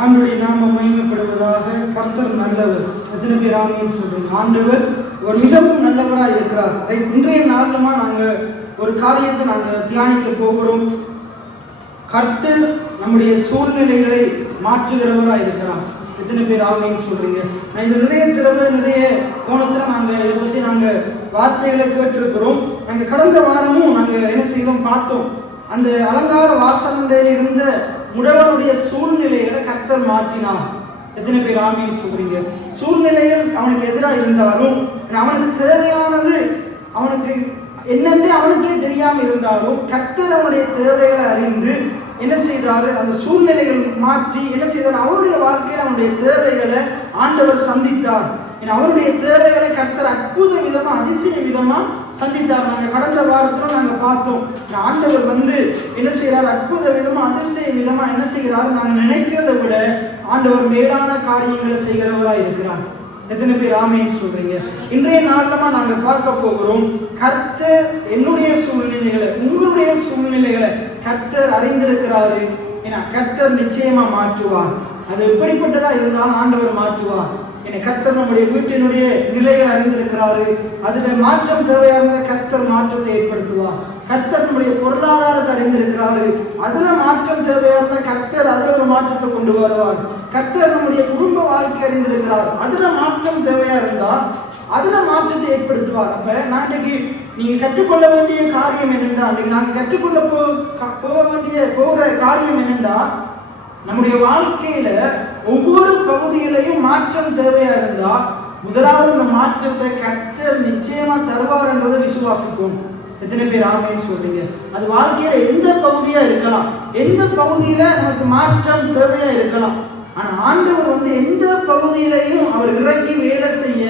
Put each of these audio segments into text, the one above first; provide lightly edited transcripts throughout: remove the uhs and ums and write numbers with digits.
ஆண்டுடைய நாமம் மகிமைப்படுவதாக. கர்த்தர் நல்லவர். எத்தனை பேர் ஆமீன் சொல்றீங்க? ஆண்டவர் ஒரு மிகவும் நல்லவராக இருக்கிறார். இன்றைய நாளுமா நாங்கள் ஒரு காரியத்தை நாங்கள் தியானிக்க போகிறோம். கர்த்தர் நம்முடைய சூழ்நிலைகளை மாற்றுகிறவராக இருக்கிறார். எத்தனை பேர் ஆமீன் சொல்றீங்க? நான் இந்த நிறைய தடவை நிறைய கோணத்தில் நாங்கள் இதை பற்றி நாங்கள் வார்த்தைகளை கேட்டிருக்கிறோம். நாங்கள் கடந்த வாரமும் நாங்கள் என்ன செய்தோம் பார்த்தோம். அந்த அலங்கார வாசனையில் இருந்த முடவனுடைய சூழ்நிலைகளை கர்த்தர் மாற்றினார். எத்தனை பேர் ஆமீன் சொல்றீங்க? சூழ்நிலைகள் அவனுக்கு எதிராக இருந்தாலும், அவனுக்கு தேவையானது அவனுக்கு என்னென்று அவனுக்கே தெரியாமல் இருந்தாலும், கர்த்தர் அவனுடைய தேவைகளை அறிந்து என்ன செய்தாரு? அந்த சூழ்நிலைகள் மாற்றி என்ன செய்தார்? அவருடைய வாழ்க்கையில் அவனுடைய தேவைகளை ஆண்டவர் சந்தித்தார். அவருடைய தேவைகளை கர்த்தர் அற்புத விதமா அதிசய விதமா சந்தித்தார். நாங்கள் கடந்த வாரத்தில் நாங்கள் பார்த்தோம். ஆண்டவர் என்ன செய்கிறார்? அற்புத விதமா அதிசய விதமா என்ன செய்கிறார்? நாங்கள் நினைக்கிறதை விட ஆண்டவர் மேலான காரியங்களை செய்கிறவராக இருக்கிறார். எத்தனை பேர் ஆமீன் சொல்றீங்க? இன்றைய நாளமா நாங்கள் பார்க்க போகிறோம். கர்த்தர் என்னுடைய சூழ்நிலைகளை, உங்களுடைய சூழ்நிலைகளை கர்த்தர் அறிந்திருக்கிறாரு. ஏன்னா கர்த்தர் நிச்சயமா மாற்றுவார். அது எப்படிப்பட்டதா இருந்தாலும் ஆண்டவர் மாற்றுவார். கர்த்தர் நம்முடைய வீட்டினுடைய நிலைகள் அறிந்திருக்கிறாரு. அதுல மாற்றம் தேவையா இருந்த கர்த்தர் மாற்றத்தை ஏற்படுத்துவார். கர்த்தர் நம்முடைய பொருளாதாரத்தை அறிந்திருக்கிறாரு. அதுல மாற்றம் தேவையா இருந்த கர்த்தர் அதுல ஒரு மாற்றத்தை கொண்டு வருவார். கர்த்தர் நம்முடைய குடும்ப வாழ்க்கை அறிந்திருக்கிறார். அதுல மாற்றம் தேவையா இருந்தா அதுல மாற்றத்தை ஏற்படுத்துவார். அப்ப நான் இன்னைக்கு நீங்க கற்றுக்கொள்ள வேண்டிய காரியம் என்னென்றா, இன்னைக்கு நாங்க கற்றுக்கொள்ள போகிற காரியம் என்னென்றா, நம்முடைய வாழ்க்கையில ஒவ்வொரு பகுதியிலையும் மாற்றம் தேவையா இருந்தா முதலாவது அந்த மாற்றத்தை கர்த்தர் நிச்சயமா தருவார் என்றதை விசுவாசிக்கும். எத்தனை பேர் ஆமீன் சொல்றீங்க? அது வாழ்க்கையில எந்த பகுதியா இருக்கலாம், எந்த பகுதியில நமக்கு மாற்றம் தேவையா இருக்கலாம். ஆனா ஆண்டவர் எந்த பகுதியிலையும் அவர் இறங்கி வேலை செய்ய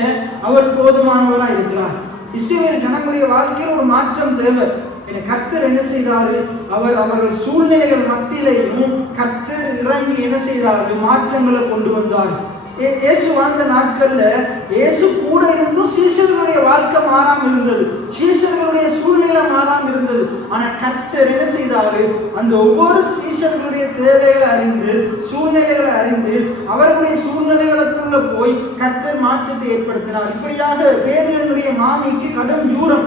அவர் போதுமானவரா இருக்கிறார். இஸ்ரவேல் ஜனங்களுடைய வாழ்க்கையில ஒரு மாற்றம் தேவை. கர்த்தர் என்ன செய்தாரு? அவர்கள் சூழ்நிலைகள் மத்தியிலையும் கர்த்தர் இறங்கி என்ன செய்தாரு? மாற்றங்களை கொண்டு வந்தார். இயேசு வாழ்ந்த நாட்கள்ல இயேசு கூட இருந்தும் சீஷர்களுடைய வாழ்க்கை மாறாம இருந்தது, சீஷர்களுடைய சூழ்நிலை மாறாம இருந்தது. ஆனா கர்த்தர் என்ன செய்தாரு? அந்த ஒவ்வொரு சீஷர்களுடைய தேவைகளை அறிந்து, சூழ்நிலைகளை அறிந்து, அவர்களுடைய சூழ்நிலைகளுக்குள்ள போய் கர்த்தர் மாற்றத்தை ஏற்படுத்தினார். இப்படியாக பேதுருவினுடைய மாமிக்கு கடும் ஜூரம்,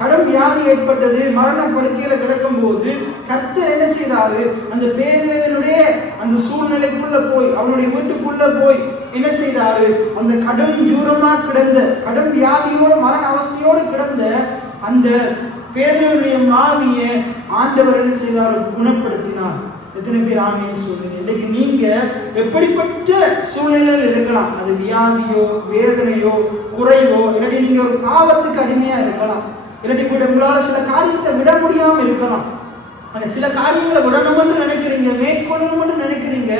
கடும் வியாதி ஏற்பட்டது. மரண படுக்கையில கிடக்கும் போது கர்த்தர் என்ன செய்தாரு? அந்த பேதுருவினுடைய அந்த சூழ்நிலைக்குள்ள போய், அவனுடைய வீட்டுக்குள்ள போய் என்ன செய்தாரு? அந்த கடும் ஜூரமா கிடந்த, கடும் வியாதியோட மரண அவஸ்தையோடு கிடந்த அந்த பேதுருவினுடைய மாமியை ஆண்டவர் என்ன செய்தாரு? குணப்படுத்தினார். எத்தனை பேர் ஆமீன் சொல்றீங்க? இன்னைக்கு நீங்க எப்படிப்பட்ட சூழ்நிலையில் இருக்கலாம். அது வியாதியோ, வேதனையோ, குறைவோ, இல்லாட்டி நீங்க ஒரு பாவத்துக்கு அடிமையா இருக்கலாம். இல்லாட்டி கூட உங்களால சில காரியத்தை விட முடியாம இருக்கலாம். ஆனா சில காரியங்களை விடணும்னு நினைக்கிறீங்க, மேற்கொள்ளணும்னு நினைக்கிறீங்க,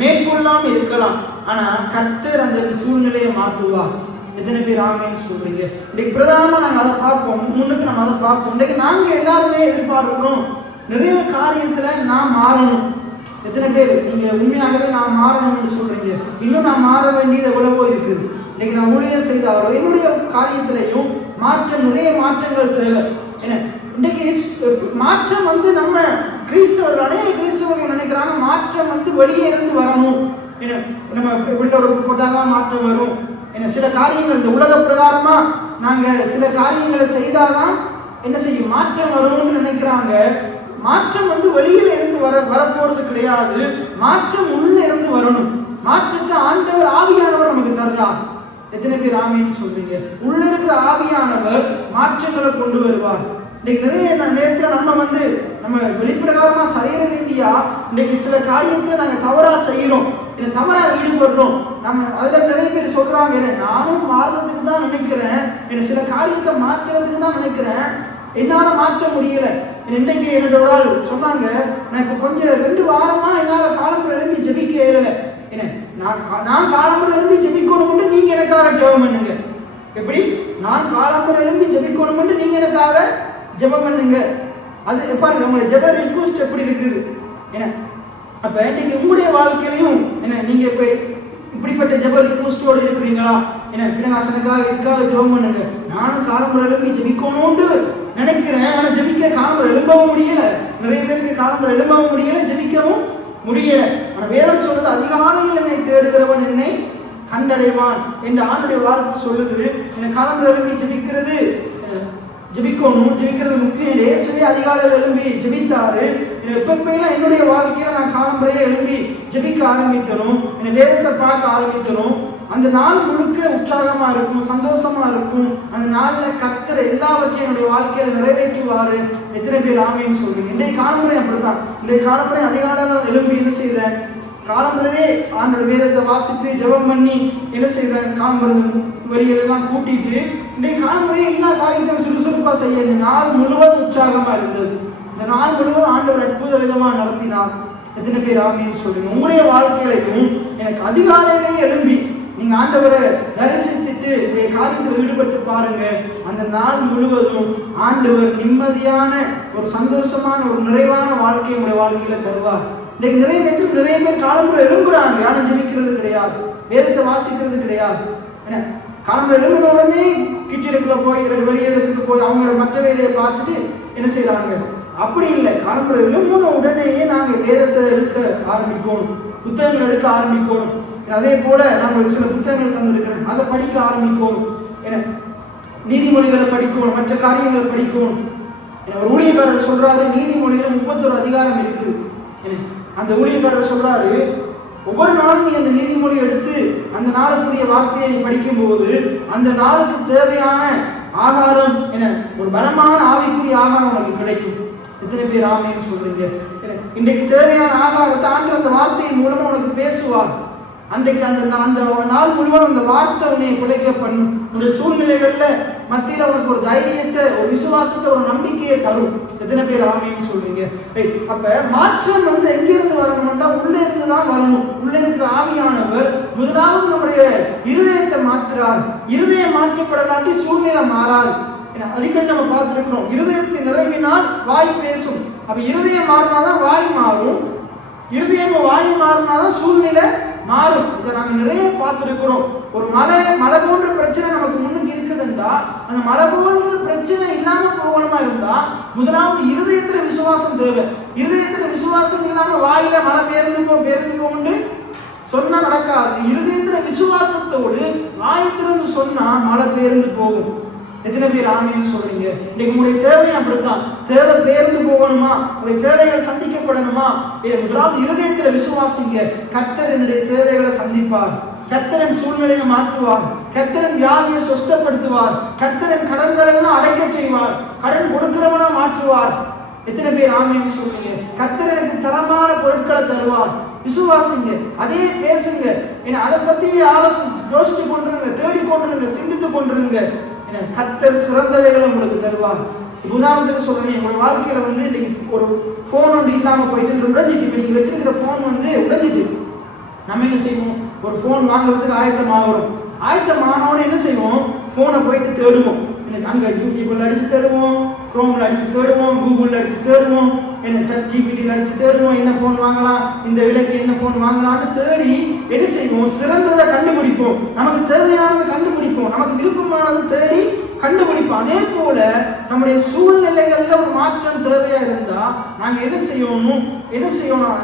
மேற்கொள்ளாம இருக்கலாம். ஆனா கர்த்தர் அந்த சூழ்நிலையை மாற்றுவார். எத்தனை பேர் ஆமீன் சொல்றீங்க? இன்னைக்கு பிரதானமா நாங்க அதை பார்ப்போம். முன்னுக்கு நம்ம அதை பார்ப்போம். இன்னைக்கு நாங்க எல்லாருமே எதிர்பார்க்கிறோம் நிறைய காரியத்துல நான் மாறணும். எத்தனை பேர் நீங்க உண்மையாகவே நான் மாறணும்னு சொல்றீங்க? இன்னும் நான் மாற வேண்டியது எவ்வளவோ இருக்குது. இன்னைக்கு நான் ஊழியம் செய்தாலோ என்னுடைய காரியத்திலையும் மாற்றம், நிறைய மாற்றங்கள் தேவை. இன்னைக்கு மாற்றம் நம்ம கிறிஸ்தவர்கள், அநேக கிறிஸ்தவர்கள் நினைக்கிறாங்க மாற்றம் வெளியே இருந்து வரணும். நம்ம உள்ளோட போட்டாதான் மாற்றம் வரும். சில காரியங்கள் இந்த உலக பிரகாரமா நாங்க சில காரியங்களை செய்தாதான் என்ன செய்யும்? மாற்றம் வரும்னு நினைக்கிறாங்க. மாற்றம் வெளியில இருந்து வரப்போறது கிடையாது. மாற்றம் உள்ள இருந்து வரணும். மாற்றத்தை ஆண்டவர் ஆவியானவர் நமக்கு தர்றார். எத்தனை பேர் ஆமீன் சொல்றீங்க? உள்ள இருக்கிற ஆவியானவர் மாற்றங்களை கொண்டு வருவார். இன்னைக்கு நிறைய நேரத்தில் நம்ம வெளிப்பிரகாரமா சரீர ரீதியா இன்னைக்கு சில காரியத்தை நாங்க தவறா செய்யறோம், தவறா ஈடுபடுறோம். நம்ம அதுல நிறைய பேர் சொல்றாங்க, நானும் மாறுறதுக்கு தான் நினைக்கிறேன், சில காரியத்தை மாற்றுறதுக்கு தான் நினைக்கிறேன், என்னால மாற்ற முடியல. இன்னைக்கு என்னோட ஒரு ஆள் சொன்னாங்க, நான் இப்ப கொஞ்சம் 2 வாரமா என்னால காலம்புற எழுப்பி ஜெபிக்க இயலல. நான் காலம்புற எழுப்பி ஜெபிக்கணும், நீங்க எனக்காக ஜெபம் பண்ணுங்க. எப்படி? நான் காலம்புற எழுப்பி ஜெபிக்கணும், நீங்க எனக்காக ஜெபம் பண்ணுங்க. அது பாருங்க, உங்களுடைய ஜெப ரிக்வெஸ்ட் எப்படி இருக்குது. அப்ப இன்னைக்கு உங்களுடைய வாழ்க்கையிலையும் நீங்க இப்ப இப்படிப்பட்ட ஜெப ரிக்வெஸ்டோடு இருக்கிறீங்களா? பின்னகாசனுக்காக இதுக்காக ஜெபம் பண்ணுங்க. நானும் காலம்புற எழுப்பி ஜெபிக்கணும்னு நினைக்கிறேன், ஆனா ஜெபிக்க காலம்புற எழும்பவும் முடியல. நிறைய பேருக்கு காலம்புற எழும்பவும் முடியல, ஜெபிக்கவும் முடியல. ஆனால் வேதம் சொல்றது அதிகாலையில் என்னை தேடுகிறவன் என்னை கண்டடைவான் என்று ஆண்டுடைய வார்த்தை சொல்லுது. எனக்கு காலம்பரை எழும்பி ஜெபிக்கிறது, ஜெபிக்கிறது முக்கியம். இயேசுவே அதிகாலையில் எழும்பி ஜெபித்தாரு. எப்பப்பெல்லாம் என்னுடைய வாழ்க்கையில நான் காலம்பரையே எழும்பி ஜெபிக்க ஆரம்பித்தனும், என்னை வேதத்தை பார்க்க ஆரம்பித்தனும், அந்த நாள் முழுக்க உற்சாகமா இருக்கும், சந்தோஷமா இருக்கும். அந்த நாள்ல கர்த்தர் எல்லாவற்றையும் என்னுடைய வாழ்க்கையில நிறைவேற்றுவாரு. எத்தனை பேர் ஆமேன்னு சொல்லுங்க. இன்றைய காலம்பரை அப்படித்தான். இன்றைய காலம்பரை அதிகாலையில் எழும்பி என்ன செய்தேன், காலம்பரையே ஆண்டோட வேதத்தை வாசித்து ஜெபம் பண்ணி என்ன செய்தேன், காலம்பரை வழிகளெல்லாம் கூட்டிட்டு இன்றைய காலம்பரையே எல்லா காரியத்தையும் சுறுசுறுப்பா செய்ய இந்த நாள் முழுவதும் உற்சாகமா இருந்தது. இந்த நாள் முழுவதும் ஆண்டவர் அற்புத விதமா நடத்தினார். எத்தனை பேர் ஆமேன்னு சொல்லுங்க. உங்களுடைய வாழ்க்கையிலையும் எனக்கு அதிகாலையிலே எழும்பி நீங்க ஆண்டவரை தரிசித்துட்டு உடைய காரியத்தில் ஈடுபட்டு பாருங்க. அந்த நாள் முழுவதும் ஆண்டவர் நிம்மதியான ஒரு சந்தோஷமான ஒரு நிறைவான வாழ்க்கையை உடைய வாழ்க்கையில தருவார். இன்னைக்கு நிறைய நேரத்தில் நிறைய பேர் காலம்பரை எழும்புறாங்க, ஆனா ஜெபிக்கிறது கிடையாது, வேதத்தை வாசிக்கிறது கிடையாது. காலம்பரை எழும்பின உடனே கிச்சனுக்குள்ள போய் வெளியிடத்துக்கு போய் அவங்களோட மற்ற வேலையை பார்த்துட்டு என்ன செய்யறாங்க. அப்படி இல்லை. காலம்பரை எழும்பின உடனேயே நாங்க வேதத்தை எடுக்க ஆரம்பிக்கணும், புத்தகங்கள் எடுக்க ஆரம்பிக்கணும். அதே போல நாங்கள் சில புத்தகங்கள் தந்திருக்கிறேன், அதை படிக்க ஆரம்பிக்கணும். நீதிமொழிகளை படிக்கணும், மற்ற காரியங்களை படிக்கணும். ஒரு ஊழியக்காரர் சொல்றாரு, நீதிமொழியில 31 அதிகாரம் இருக்குது. அந்த ஊழியக்காரர் சொல்றாரு, ஒவ்வொரு நாளும் நீ அந்த நீதிமொழி எடுத்து அந்த நாளுக்குரிய வார்த்தையை நீ படிக்கும் போது அந்த நாளுக்கு தேவையான ஆகாரம் என ஒரு பலமான ஆவிக்குரிய ஆகாரம் உனக்கு கிடைக்கும். எத்தனை பேர் ஆமேன்னு சொல்றீங்க. இன்றைக்கு தேவையான ஆகாரத்தை ஆண்டவர் அந்த வார்த்தையின் மூலமா உனக்கு பேசுவார். அன்றைக்கு அந்த நாள் முழுவதும் அந்த வார்த்தை உன்னை குலைக்க பண்ணும். உன்னுடைய சூழ்நிலைகள்ல மத்தியில உனக்கு ஒரு தைரியத்தை, ஒரு விசுவாசத்தை, ஒரு நம்பிக்கையை தரும். எத்தனை பேர் ஆமேன்னு சொல்றீங்க. அப்ப மாற்றம் எங்கிருந்து வரணும்னா உள்ள இருந்து தான் வரணும். உள்ள இருக்கிற ஆவியானவர் முதலாவது நம்முடைய இருதயத்தை மாற்றுறார். இருதயம் மாற்றப்படலாட்டி சூழ்நிலை மாறாது. அடிக்கடி நம்ம பார்த்துருக்கிறோம், இருதயத்தை நிறைவினால் வாய் பேசும். அப்ப இருதயம் மாறினாதான் வாய் மாறும், இருதயம் வாய் மாறினாதான் சூழ்நிலை மாறும். இதை நாங்க நிறைய பார்த்துருக்கிறோம். ஒரு மழை போன்ற பிரச்சனை நமக்கு முன்னுக்கு இருக்குதுன்றா அந்த மழை போன்ற பிரச்சனை இல்லாம போகணுமா இருந்தா முதலாவது இருதயத்துல விசுவாசம் தேவை. இருதயத்துல விசுவாசம் இல்லாம வாயில மழை பேருந்து போகுண்டு சொன்னா நடக்காது. இருதயத்துல விசுவாசத்தோடு வாயத்திலிருந்து சொன்னா மழை பேருந்து போகும். எத்தனை பேர் ஆமேன்னு சொல்றீங்க. இன்னைக்கு உங்களுடைய தேவை அப்படித்தான். தேவை பேர்ந்து போகணுமா, உங்களுடைய தேவைகள் சந்திக்கப்படணுமா, முதலாவது இருதயத்துல விசுவாசிங்க. கர்த்தர் என்னுடைய தேவைகளை சந்திப்பார், கர்த்தரின் சூழ்நிலையை மாற்றுவார், கர்த்தரின் வியாதியை சுஸ்தப்படுத்துவார், கர்த்தரின் கடன்களை எல்லாம் அடைக்க செய்வார், கடன் கொடுக்கிறவனா மாற்றுவார். எத்தனை பேர் ஆமேன்னு சொல்றீங்க. கர்த்தர் எனக்கு தரமான பொருட்களை தருவார். விசுவாசிங்க, அதே பேசுங்க. அதை பத்தி யோசிச்சு கொண்டிருங்க, தேடி கொண்டிருங்க, சிந்தித்து கொண்டிருங்க. கர்த்தர் சிறந்தவைகளை உங்களுக்கு தருவார். உதாரணத்துக்கு சொல்றேன், உங்களுடைய வாழ்க்கையில இன்னைக்கு ஒரு போன் ஒன்று இல்லாம போயிட்டு உடைஞ்சிட்டு, இப்ப நீங்க வச்சிருக்கிற போன் உடைஞ்சிட்டு நம்ம என்ன செய்வோம், ஒரு போன் வாங்குறதுக்கு ஆயத்தமாகிறோம். ஆயத்தமானோன்னு என்ன செய்வோம், போனை போயிட்டு தேடுவோம். அங்க யூடியூப்ல அடிச்சு தேடுவோம், குரோம்ல அடிச்சு தேடுவோம், கூகுள்ல அடிச்சு தேடுவோம், ChatGPTல அடிச்சு தேடுவோம், என்ன போன் வாங்கலாம், இந்த விலைக்கு என்ன போன் வாங்கலாம்னு தேடி என்ன செய்வோம், சிறந்ததை கண்டுபிடிப்போம், நமக்கு தேவையானதை கண்டுபிடிப்போம், நமக்கு விருப்பமானதை தேடி கண்டுபிடிப்போம். அதே போல நம்முடைய சூழ்நிலைகள்ல ஒரு மாற்றம் தேவையா இருந்தா நாங்க என்ன செய்யணும்,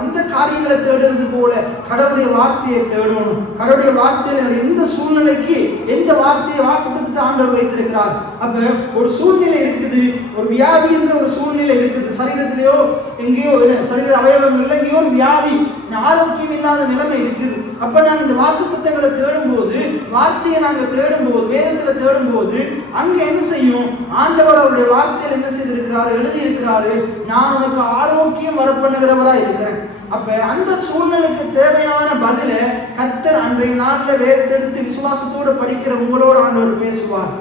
அந்த காரியங்களை தேடுறது போல கடவுளுடைய வார்த்தையை தேடணும். கடவுளுடைய வார்த்தையில எந்த சூழ்நிலைக்கு எந்த வார்த்தையை வாக்குத்தத்தத்தை ஆண்டவர் வைத்திருக்கிறார். அப்ப ஒரு சூழ்நிலை இருக்குது, ஒரு வியாதி என்ற ஒரு சூழ்நிலை இருக்குது, சரீரத்திலேயோ எங்கேயோ சரீர அவயவங்கள்ல எங்கேயோ ஒரு வியாதி, ஆரோக்கியம் இல்லாத நிலைமை இருக்குது. அப்ப நாங்க இந்த வாக்குத்தத்தங்களை தேடும்போது, வார்த்தையை நாங்க தேடும்போது, வேதத்துல தேடும்போது அங்க என்ன செய்யும், ஆண்டவர் அவருடைய வார்த்தையில் என்ன செய்திருக்கிறாரு, எழுதி இருக்கிறாரு, நான் உனக்கு ஆரோக்கியம் வரப்பண்ணுகிறவரா இருக்கிறேன். அப்ப அந்த சூழ்நிலைக்கு தேவையான பதில கர்த்தர் அன்றைய நாள்ல வேதத்தெடுத்து விசுவாசத்தோடு படிக்கிற உங்களோட ஆண்டவர் பேசுவார்.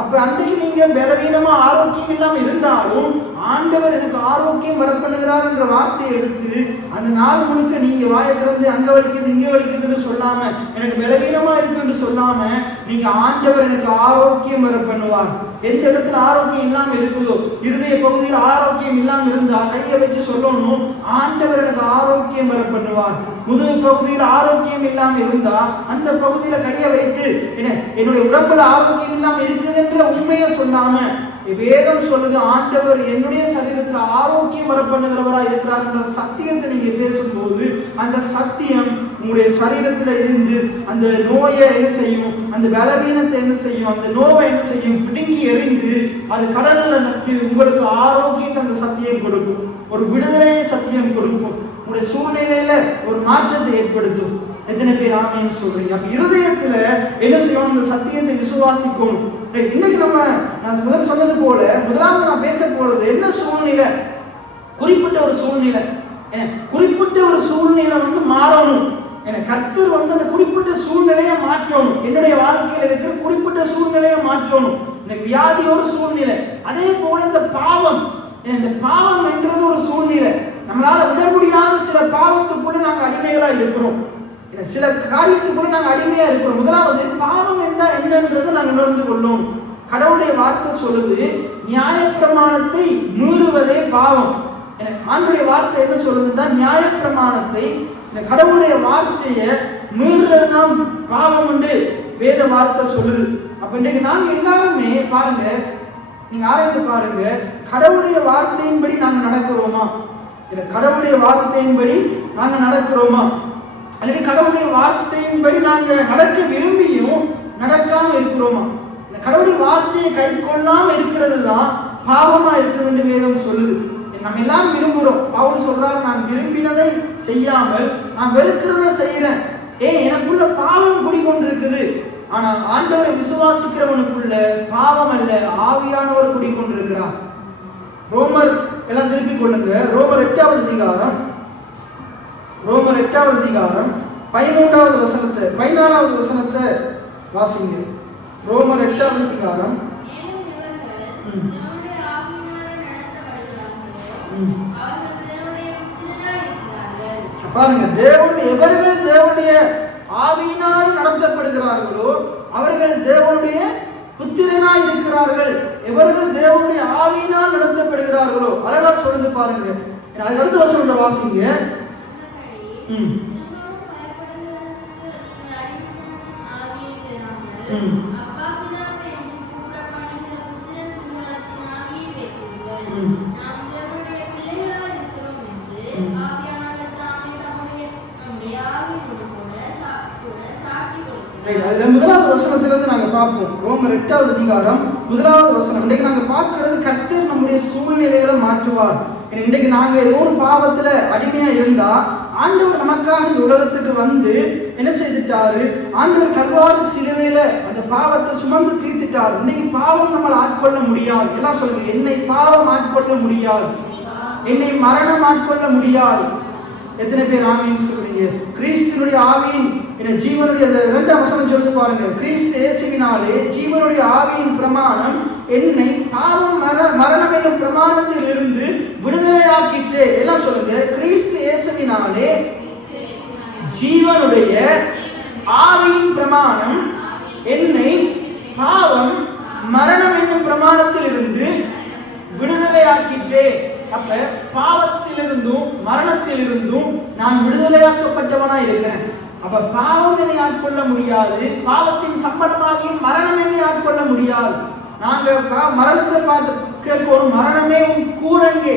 அப்ப அன்றைக்கு நீங்க பலவீனமா ஆரோக்கியம் இல்லாம இருந்தாலும் ஆண்டவர் எனக்கு ஆரோக்கியம் வரப்பண்ணுகிறார் என்ற வார்த்தையை எடுத்து அந்த நாள் முழுக்க நீங்க வாயை திறந்து அங்க வலிக்குது இங்க வலிக்குதுன்னு சொல்லாம, எனக்கு பலவீனமா இருக்குன்னு சொல்லாம, நீங்க ஆண்டவர் எனக்கு ஆரோக்கியம் வர பண்ணுவார். எந்த இடத்துல ஆரோக்கியம் இல்லாம இருக்குதோ, இருதய பகுதியில் ஆரோக்கியம் இல்லாம இருந்தா கையை வச்சு சொல்லணும், ஆண்டவர் எனக்கு ஆரோக்கியம் வர பண்ணுவார். முதுகு பகுதியில் ஆரோக்கியம் இல்லாம இருந்தா அந்த பகுதியில கையை வைத்து என்னுடைய உடம்புல ஆரோக்கியம் இல்லாம இருக்குது என்ற உண்மையை சொல்லாம வேதம் சொல்லுது ஆண்டவர் என்னுடைய சரீரத்தில் ஆரோக்கியம் வர பண்ணுகிறவராக இருக்கிறார் என்ற சத்தியத்தை நீங்க பேசும்போது அந்த சத்தியம் உங்களுடைய சரீரத்தில் இருந்து அந்த நோயை என்ன செய்யும், அந்த பலவீனத்தை என்ன செய்யும், அந்த நோவை என்ன செய்யும், பிடுங்கி எறிந்து அது கடல்ல நட்டு உங்களுக்கு ஆரோக்கியத்தை அந்த சத்தியம் கொடுக்கும், ஒரு விடுதலையை சத்தியம் கொடுக்கும், உங்களுடைய சூழ்நிலையில ஒரு மாற்றத்தை ஏற்படுத்தும். எத்தனை பேர் ஆமேன்னு சொல்றீங்க? அப்ப இருதயத்துல என்ன செய்யணும்? அந்த சத்தியத்தை விசுவாசிக்கணும். இன்னைக்கு நான் முதல் சொன்னது போல முதலாவது நான் பேச போறது என்ன சூழ்நிலை, குறிப்பிட்ட ஒரு சூழ்நிலை, குறிப்பிட்ட ஒரு சூழ்நிலை மாறணும். கர்த்தர் அந்த குறிப்பிட்ட சூழ்நிலையை மாற்றணும். என்னுடைய வாழ்க்கையில இருக்கிற குறிப்பிட்ட சூழ்நிலையை மாற்றணும். எனக்கு வியாதி ஒரு சூழ்நிலை, அதே போல இந்த பாவம் என்றது ஒரு சூழ்நிலை. நம்மளால விட முடியாத சில பாவத்துக்குள்ள நாங்கள் அடிமைகளா இருக்கிறோம், சில காரியத்துக்குள்ள நாங்கள் அடிமையா இருக்கிறோம். முதலாவது பாவம் என்னன்றது நாங்கள் உணர்ந்து கொள்ளும். கடவுளுடைய வார்த்தை சொல்லுது, நியாயப்பிரமாணத்தை மீறுவதே பாவம். ஆண்டுடைய வார்த்தை என்ன சொல்லுதுன்னா, நியாயப்பிரமாணத்தை, இந்த கடவுளுடைய வார்த்தையை மீறுறதுதான் பாவம் என்று வேத வார்த்தை சொல்லுது. அப்ப இன்னைக்கு நாங்க எல்லாருமே பாருங்க, நீங்க ஆராய்ந்து பாருங்க, கடவுளுடைய வார்த்தையின்படி நாங்க நடக்கிறோமா, இல்ல கடவுளுடைய வார்த்தையின்படி நாங்க நடக்கிறோமா, அல்லது கடவுளுடைய வார்த்தையின்படி நாங்க நடக்க விரும்பியும் நடக்காம இருக்கிறோமா? கடவுளுடைய வார்த்தையை கை கொள்ளாம இருக்கிறது தான் பாவமா இருக்குது என்று வேதம் சொல்லுது. நம்ம எல்லாரும் விரும்புகிறோம். பவுல் சொல்றாரு, நான் விரும்பினதை செய்யாமல் நான் வெறுக்கிறத செய்யறேன். எனக்குள்ள பாவம் குடிக்கொண்டிருக்குது. ஆனா ஆண்டவரை விசுவாசிக்கிறவனுக்குள்ள பாவம் அல்ல, ஆவியானவர் குடிக்கொண்டிருக்கிறார். ரோமர் எல்லாம் திருப்பிக் கொள்ளுங்க. ரோமர் 8வது அதிகாரம் 13வது வசனத்தை 14வது வசனத்தை வாசிங்க. ரோமர் 8வது அதிகாரம் பாருங்க, எவர்கள் தேவனுடைய ஆவியினால் நடத்தப்படுகிறார்களோ அவர்கள் தேவனுடைய புத்திரனாய் இருக்கிறார்கள். எவர்கள் தேவனுடைய ஆவியினால் நடத்தப்படுகிறார்களோ, அழகா சொல்லுது பாருங்க. அதுக்கு அடுத்த வசனத்தை வாசிங்க. முதலாவது வசனத்திலிருந்து நாங்க பார்ப்போம். ரோமர் 8வது அதிகாரம் 1வது வசனம். இன்னைக்கு நாங்க பார்க்கிறது, கர்த்தர் நம்முடைய சூழ்நிலைகளை மாற்றுவார். இன்னைக்கு நாங்க ஏதோ ஒரு பாவத்துல அடிமையா இருந்தா ஆண்டவர் நமக்காக இந்த உலகத்துக்கு வந்து என்ன செய்துட்டாரு? ஆண்டவர் கல்வாரி சிலுவையில அந்த பாவத்தை சுமந்து தீர்த்துட்டாரு. இன்னைக்கு பாவம் நம்மளை ஆட்கொள்ள முடியாது. எல்லாம் சொல்லுங்க, என்னை பாவம் ஆட்கொள்ள முடியாது, என்னை மரணம் ஆட்கொள்ள முடியாது. எத்தனை பேர் ஆமீன் சொல்றீங்க? கிறிஸ்துனுடைய ஆவியின் ஜீவனுடைய 2ஆம் வசனம் சொல்லுது பாருங்க, கிறிஸ்து இயேசுவினாலே ஜீவனுடைய ஆவியின் பிரமாணம் என்னை பாவம் மரணம் என்னும் பிரமாணத்தில் இருந்து விடுதலையாக்கிட்டு. எல்லாம் சொல்லுங்க, கிறிஸ்து இயேசுவினாலே ஜீவனுடைய ஆவியின் பிரமாணம் என்னை பாவம் மரணம் என்னும் பிரமாணத்தில் இருந்து விடுதலையாக்கிட்டே. அப்ப பாவத்திலிருந்தும் மரணத்திலிருந்தும் நான் விடுதலையாக்கப்பட்டவனா இருக்கிறேன். அப்ப பாவம் என்னை ஆட்கொள்ள முடியாது, பாவத்தின் சம்பளமாகிய மரணம் என்னை ஆட்கொள்ள முடியாது. நாங்க மரணத்தை பார்த்து கேட்கணும், மரணமே உன் கூரங்கே,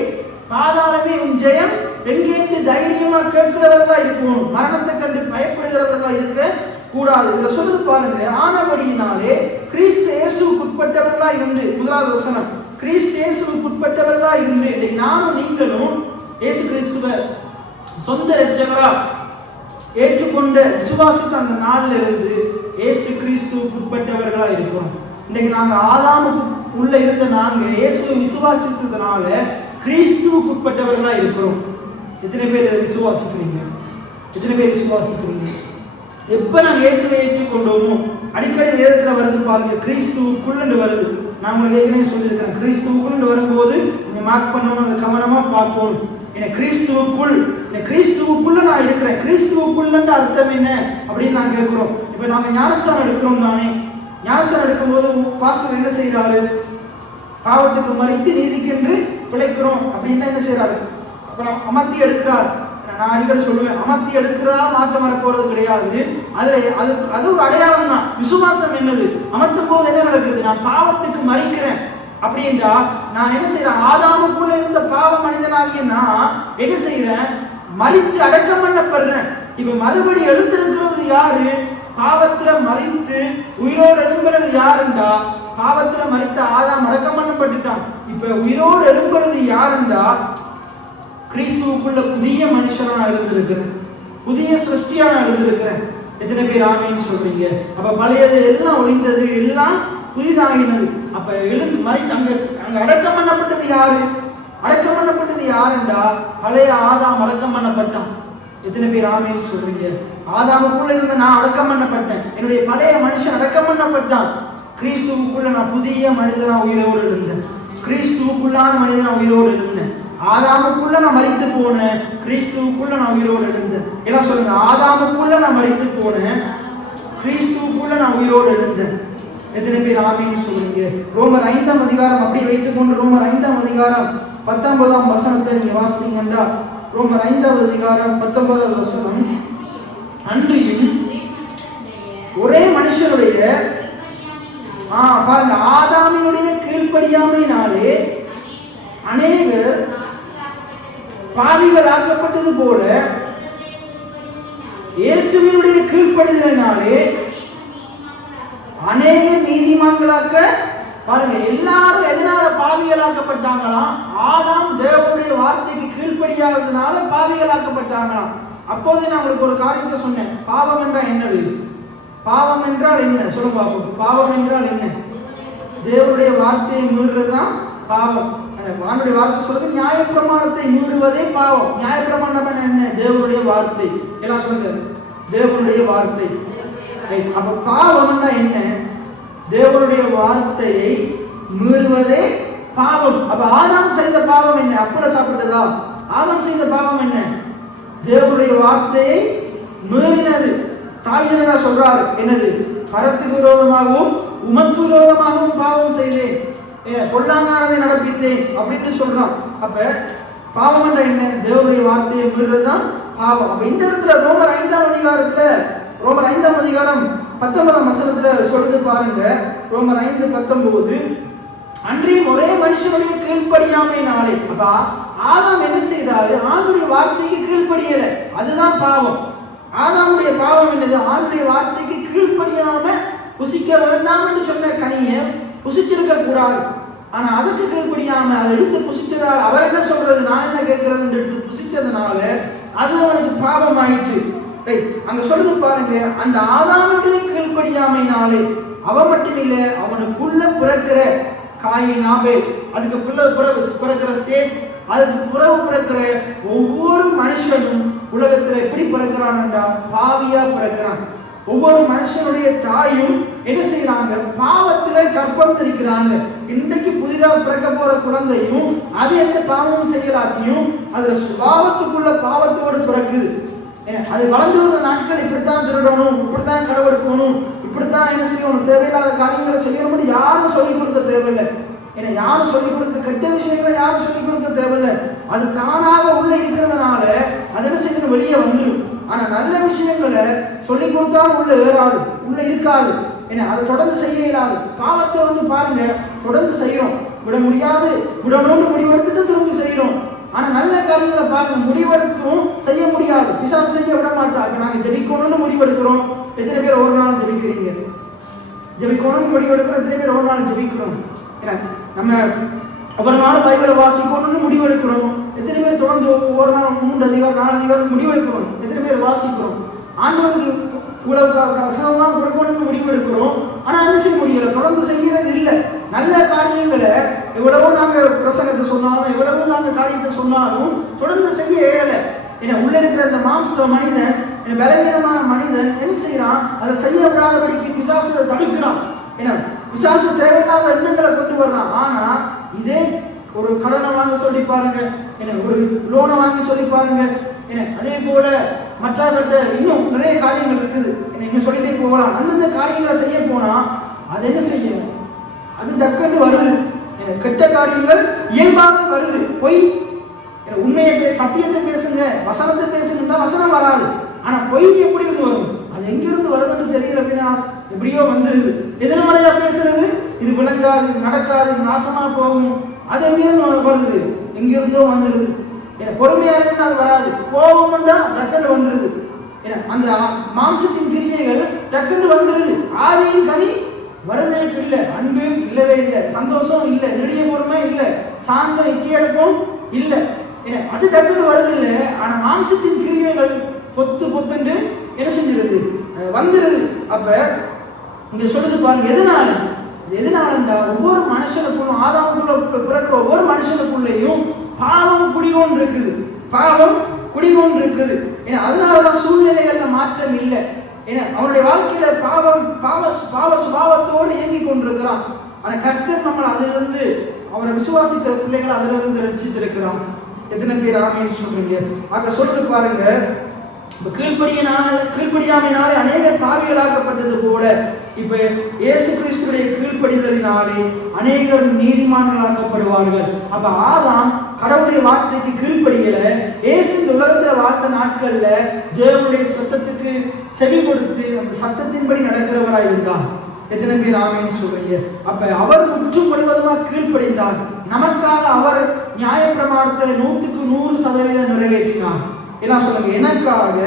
பாதாளமே உன் ஜெயம் எங்கே என்று தைரியமா கேட்கிறவர்களா இருக்கணும். மரணத்தை கண்டு பயப்படுகிறவர்களா இருக்க கூடாது. இதுல சொல்லுது பாருங்க, ஆனபடியினாலே கிறிஸ்து இயேசுவுக்கு உட்பட்டவர்களா இருந்து, 1வது வசனம், கிறிஸ்து இயேசுவுக்கு உட்பட்டவர்களா இருந்து இன்னைக்கு நானும் நீங்களும் இயேசு கிறிஸ்துவை சொந்த இரட்சகரா ஏற்றுக்கொண்ட விசுவாசித்த அந்த நாள்ல இருந்து இயேசு கிறிஸ்துவுக்கு உட்பட்டவர்களா இருக்கிறோம். இன்னைக்கு நாங்க ஆதாமுக்கு உள்ள இருந்த நாங்க இயேசுவை விசுவாசித்ததுனால கிறிஸ்துவுக்கு உட்பட்டவர்களா இருக்கிறோம். எத்தனை பேர் விசுவாசிக்கிறீங்க? எத்தனை பேர் விசுவாசிக்கிறீங்க? எப்ப நாங்க இயேசுவை ஏற்றுக்கொண்டோமோ, அடிக்கடி வேதத்துல வருது பாருங்க, கிறிஸ்துவுக்குள்ள வருது. நான் உங்களுக்கு ஏற்கனவே சொல்லியிருக்கிறேன், கிறிஸ்துவுக்குள் வரும்போது நீங்க மார்க் பண்ணணும், அதை கவனமா பார்க்கணும். கிறிஸ்துவுக்குள்ள நான் இருக்கிறேன். கிறிஸ்துவுக்குள்ள அர்த்தம் என்ன அப்படின்னு நான் கேட்கிறோம். இப்ப நாங்க ஞானஸ்தானம் எடுக்கிறோம் தானே, ஞானஸ்தானம் எடுக்கும்போது பாஸ்டர் என்ன செய்யறாரு? பாவத்துக்கு மறித்து நீதிக்கென்று பிழைக்கிறோம் அப்படின்னு என்ன செய்யறாரு? அப்புறம் அமர்த்தி எடுக்கிறார். நான் அடிக்கடி சொல்லுவேன், அமர்த்தி எடுக்கிறதா மாற்றம் வர போறது கிடையாது. அது ஒரு அடையாளம் தான். விசுவாசம் என்னது? அமர்த்தும் போது என்ன நடக்குது? நான் பாவத்துக்கு மறிக்கிறேன். அப்படின்றா நான் என்ன செய்யறேன், ஆதாமுக்குள்ள இருந்த பாவ மனிதனாகிய நான் என்ன செய்யறேன், மரித்து அடக்கம் பண்ணப்படுறேன். இப்ப மறுபடி எழுந்திருக்கிறது யாரு? பாவத்துல மரித்து உயிரோடு எழும்புறது யாருண்டா? பாவத்துல மரித்த ஆதாம் அடக்கம் பண்ணப்பட்டுட்டான். இப்ப உயிரோடு எழும்புறது யாருண்டா? கிறிஸ்துவுக்குள்ள புதிய மனுஷனா எழுந்திருக்கிறேன், புதிய சிருஷ்டியா நான் எழுந்திருக்கிறேன். எத்தனை பேர் ஆமீன் சொல்றீங்க? அப்ப பழையது எல்லாம் ஒளிந்தது, எல்லாம் புதிதாகினது. அப்ப எழுந்து அங்க அடக்கம் பண்ணப்பட்டது யாரு? அடக்கம் பண்ணப்பட்டது யாருண்டா? பழைய ஆதாம் அடக்கம் பண்ணப்பட்டான். எத்தனை பேர் ஆமீன் சொல்றீங்க? ஆதாமுக்குள்ள இருந்து நான் அடக்கம் பண்ணப்பட்டேன், என்னுடைய பழைய மனுஷன் அடக்கம் பண்ணப்பட்டான். கிறிஸ்துவுக்குள்ள நான் புதிய மனிதனா உயிரோடு இருந்தேன், கிறிஸ்துவுக்குள்ளான மனிதனா உயிரோடு இருந்தேன். ஆதாமுக்குள்ள நான் மரித்து போனேன், கிறிஸ்துவுக்குள்ள நான் உயிரோடு இருந்தேன். எல்லாம் சொல்லுங்க, ஆதாமுக்குள்ள நான் மரித்து போனேன், கிறிஸ்துவுக்குள்ள நான் உயிரோடு இருந்தேன். எத்தனை பேர் ஆமீன் சொல்லுங்க? ரோமர் 5ஆம் அதிகாரம் அப்படி வைத்துக் கொண்டு ரோமர் 5ஆம் அதிகாரம் 19ஆம் வசனத்தை நீங்க வாசித்தீங்கன்னா, ரோமர் 5ஆம் அதிகாரம் 19ஆம் வசனம், அன்றியும் ஒரே மனுஷனுடைய பாருங்க, ஆதாமினுடைய கீழ்ப்படியாமையினாலே அநேகர் பாவிகள் ஆக்கப்பட்டது போல இயேசுவினுடைய கீழ்ப்படிதலினாலே அநேகர் நீதிமான்களாக்க. பாருங்க, எல்லாரும் எதனால பாவிகளாக்கப்பட்டாங்களாம்? ஆதாம் தேவனுடைய வார்த்தைக்கு கீழ்ப்படியாததுனால பாவிகளாக்கப்பட்டாங்களாம். அப்போதே நான் உங்களுக்கு ஒரு காரியத்தை சொன்னேன். பாவம் என்றால் என்னது? பாவம் என்றால் என்ன சொல்லுங்க பாப்போம். பாவம் என்றால் என்ன? தேவனுடைய வார்த்தையை மீறுறதுதான் பாவம். வானுடைய வார்த்தை சொல்றது நியாயப்பிரமாணத்தை மீறுவதே பாவம். நியாயப்பிரமாணம் என்ன? தேவனுடைய வார்த்தை. எல்லாம் சொல்லுங்க, தேவனுடைய வார்த்தை. அப்ப பாவம்னா என்ன? தேவனுடைய வார்த்தையை மீறுவதே பாவம். அப்ப ஆதாம் செய்த பாவம் என்ன? அப்பள சாப்பிட்டதா? ஆதாம் செய்த பாவம் என்ன? தேவனுடைய வார்த்தையை மீறினது. தாயினதா சொல்றாரு, என்னது? பரத்துக்கு விரோதமாகவும் உமக்கு விரோதமாகவும் பாவம் செய்தேன், பொல்லாங்கானதை நடப்பித்தேன் அப்படின்னு சொல்றான். அப்ப பாவம் என்ற என்ன? தேவனுடைய வார்த்தையை மீறுறதுதான் பாவம். அப்ப இந்த இடத்துல ரோமர் 5ஆம் அதிகாரத்துல, ரோமர் 5ஆம் அதிகாரம் 19ஆம் வசனத்துல சொல்லுது பாருங்க. ரோமர் 5:19, அன்றியும் ஒரே மனுஷனுடைய கீழ்ப்படியாமையினாலே. அப்ப ஆதாம் என்ன செய்தாரு? ஆண்டுடைய வார்த்தைக்கு கீழ்ப்படியல, அதுதான் பாவம். ஆதாமுடைய பாவம் என்னது? ஆண்டுடைய வார்த்தைக்கு கீழ்ப்படியாம புசிக்க வேண்டாம் என்று சொன்ன கனியை புசிச்சிருக்க கூடாது. ஆனா அதுக்கு கீழ்ப்படியாம அதை எடுத்து புசிச்சதால் அவர் என்ன சொல்றது, நான் என்ன கேட்கறது எடுத்து புசிச்சதுனால அது அவனுக்கு பாவம் ஆயிற்று. அங்க சொல்லுது பாருங்க, அந்த ஆதாமுடைய கீழ்ப்படியாமையினாலே அவன் மட்டும் இல்ல, அவனுக்குள்ள பிறக்கிற காயின் ஆபேல், அதுக்கு பிறக்கிற சேத், அதுக்கு புறவு பிறக்கிற ஒவ்வொரு மனுஷனும் உலகத்துல எப்படி பிறக்கிறான் என்றால் பாவியா பிறக்கிறான். ஒவ்வொரு மனுஷனுடைய தாயும் என்ன செய்யறாங்க? பாவத்துல கற்பம் தெரிக்கிறாங்க. இன்றைக்கு புதிதாக பிறக்க போற குழந்தையும் அது எந்த பாவமும் செய்யலாட்டியும் அதுல சுபாவத்துக்குள்ள பாவத்தோடு பிறக்குது. அது வளர்ந்து வர நாட்கள் இப்படித்தான் திருடணும், இப்படித்தான் களவெடுக்கணும், இப்படித்தான் என்ன செய்யணும், தேவையில்லாத காரியங்களை செய்யணும்னு யாரும் சொல்லிக் கொடுக்க தேவையில்லை. ஏன்னா யாரும் சொல்லிக் கொடுக்க, கெட்ட விஷயங்களை யாரும் சொல்லிக் கொடுக்க தேவையில்லை. அது தானாக உள்ள இருக்கிறதுனால அது என்ன செய்யணும், வெளியே வந்துடும். ஆனா நல்ல விஷயங்களை சொல்லிக் கொடுத்தாலும் உள்ள ஏறாது, உள்ள இருக்காது. ஏன்னா அதை தொடர்ந்து செய்ய இயலாது. பாவத்தை பாருங்க, தொடர்ந்து செய்யறோம், விட முடியாது, விடணும்னு முடிவெடுத்துட்டு திரும்பி செய்யறோம். ஆனா நல்ல காரியங்களை பாருங்க, முடிவெடுத்தும் செய்ய முடியாது, பிசாசு செய்ய விட மாட்டாங்க. நாங்க ஜெபிக்கணும்னு முடிவெடுக்கிறோம், எத்தனை பேர் ஒரு நாள் ஜெபிக்கிறீங்க? ஜெபிக்கணும்னு முடிவெடுக்கிறோம், எத்தனை பேர் ஒரு நாள் ஜெபிக்கிறோம்? நம்ம ஒவ்வொரு நாளும் பைபிளை வாசிக்கணும்னு முடிவெடுக்கிறோம், எத்தனை பேர் தொடர்ந்து ஒவ்வொரு நாளும் 3 அதிகாரம் 4 அதிகாரம் முடிவெடுக்கிறோம், எத்தனை பேர் வாசிக்கிறோம்? ஆண்டவருக்கு இவ்வளவு கசகமாக கொடுக்கணும்னு முடிவெடுக்கிறோம், ஆனா என்ன செய்ய முடியல, தொடர்ந்து செய்யறது இல்லை. நல்ல காரியங்களை எவ்வளவோ நாங்க பிரசங்கத்தை சொன்னாலும், எவ்வளவோ நாங்க காரியத்தை சொன்னாலும் தொடர்ந்து செய்ய இயலலை. ஏன்னா உள்ள இருக்கிற அந்த மாம்ச மனிதன், பலவீனமான மனிதன் என்ன செய்யறான்? அதை செய்ய விடாதபடிக்கு பிசாசை தடுக்கிறான். ஏன்னா பிசாசு தேவையில்லாத எண்ணங்களை கொண்டு வர்றான். ஆனா இதே ஒரு கடனை வாங்க சொல்லி பாருங்க, ஒரு லோனை வாங்கி சொல்லி பாருங்க, அதே போல மற்றவர்கிட்ட இன்னும் நிறைய காரியங்கள் இருக்குது, இன்னும் சொல்லிட்டே போகலாம். அந்தந்த காரியங்களை செய்ய போனா அது என்ன செய்யும்? அது டக்குன்னு வருது. கெட்ட காரியங்கள் இயல்பாக வருது. பொய், உண்மையை சத்தியத்தை பேசுங்க, வசனத்தை பேசுங்கன்னா வசனம் வராது. ஆனா பொய் எப்படி இருந்து வரும்? அது எங்கிருந்து வருதுன்னு தெரியல அப்படின்னா எப்படியோ வந்துருது. எதிர்மறையா பேசுறது, இது விளங்காது, இது நடக்காது, இது நாசமா போகும். அது எங்கிருந்து வருது? எங்கிருந்தோ வந்துடுது. பொறுமையா இருக்குன்னு அது வராது. கோபம்ன்றா டக்குன்னு வந்துடுது. அந்த மாம்சத்தின் கிரியைகள் டக்குன்னு வந்துடுது. ஆவியின் கனி வருதே இல்லை, அன்பு இல்லவே இல்லை, சந்தோஷம் இல்லை, நெடிய பொறுமை இல்லை, சாந்தம் இச்சையடக்கம் இல்லை. அது டக்குன்னு வருது இல்லை. ஆனா மாம்சத்தின் கிரியைகள் பொத்து பொத்துண்டு என்ன செஞ்சிருது? வந்துடுது. அப்ப இங்க சொல்லுது பாருங்க, எதனாலண்டா ஒவ்வொரு மனுஷனுக்குள்ளும், ஆதாமுக்குள்ள பிறக்கிற ஒவ்வொரு மனுஷனுக்குள்ளேயும் பாவம் குடிகொண்டு இருக்குது. பாவம் குடிகொண்டு இருக்குது. அதனாலதான் சூழ்நிலைகள்ல மாற்றம் இல்லை. அவனுடைய வாழ்க்கையில பாவ சுபாவத்தோடு இயங்கி கொண்டிருக்கிறான். ஆனா கர்த்தர் நம்ம அதிலிருந்து, அவரை விசுவாசிக்கிற பிள்ளைகளை அதிலிருந்து ரட்சித்திருக்கிறான். எத்தனை பேர் ஆமென் சொல்றீங்க? ஆக சொல்லிட்டு பாருங்க, கீழ்ப்படியாமையினாலே அநேகர் பாவிகளாக்கப்பட்டது போல இப்ப இயேசு கிறிஸ்துவுடைய கீழ்ப்படிதலினாலே அநேகர் நீதிமான்களாக்கப்படுவார்கள். அப்ப ஆதாம் கடவுளுடைய வார்த்தைக்கு கீழ்ப்படியல. இயேசு இந்த உலகத்துல வாழ்ந்த நாட்கள்ல தேவனுடைய சத்தத்துக்கு செவி கொடுத்து அந்த சத்தத்தின்படி நடக்கிறவராய் இருந்தார். எத்தனை பேர் ஆமென் சொல்றீங்க? அப்ப அவர் முற்றும் முழுவதுமாக கீழ்ப்படிந்தார். நமக்காக அவர் நியாயப்பிரமாணத்தை 100% நிறைவேற்றினார். எல்லாம் சொல்லுங்க, எனக்காக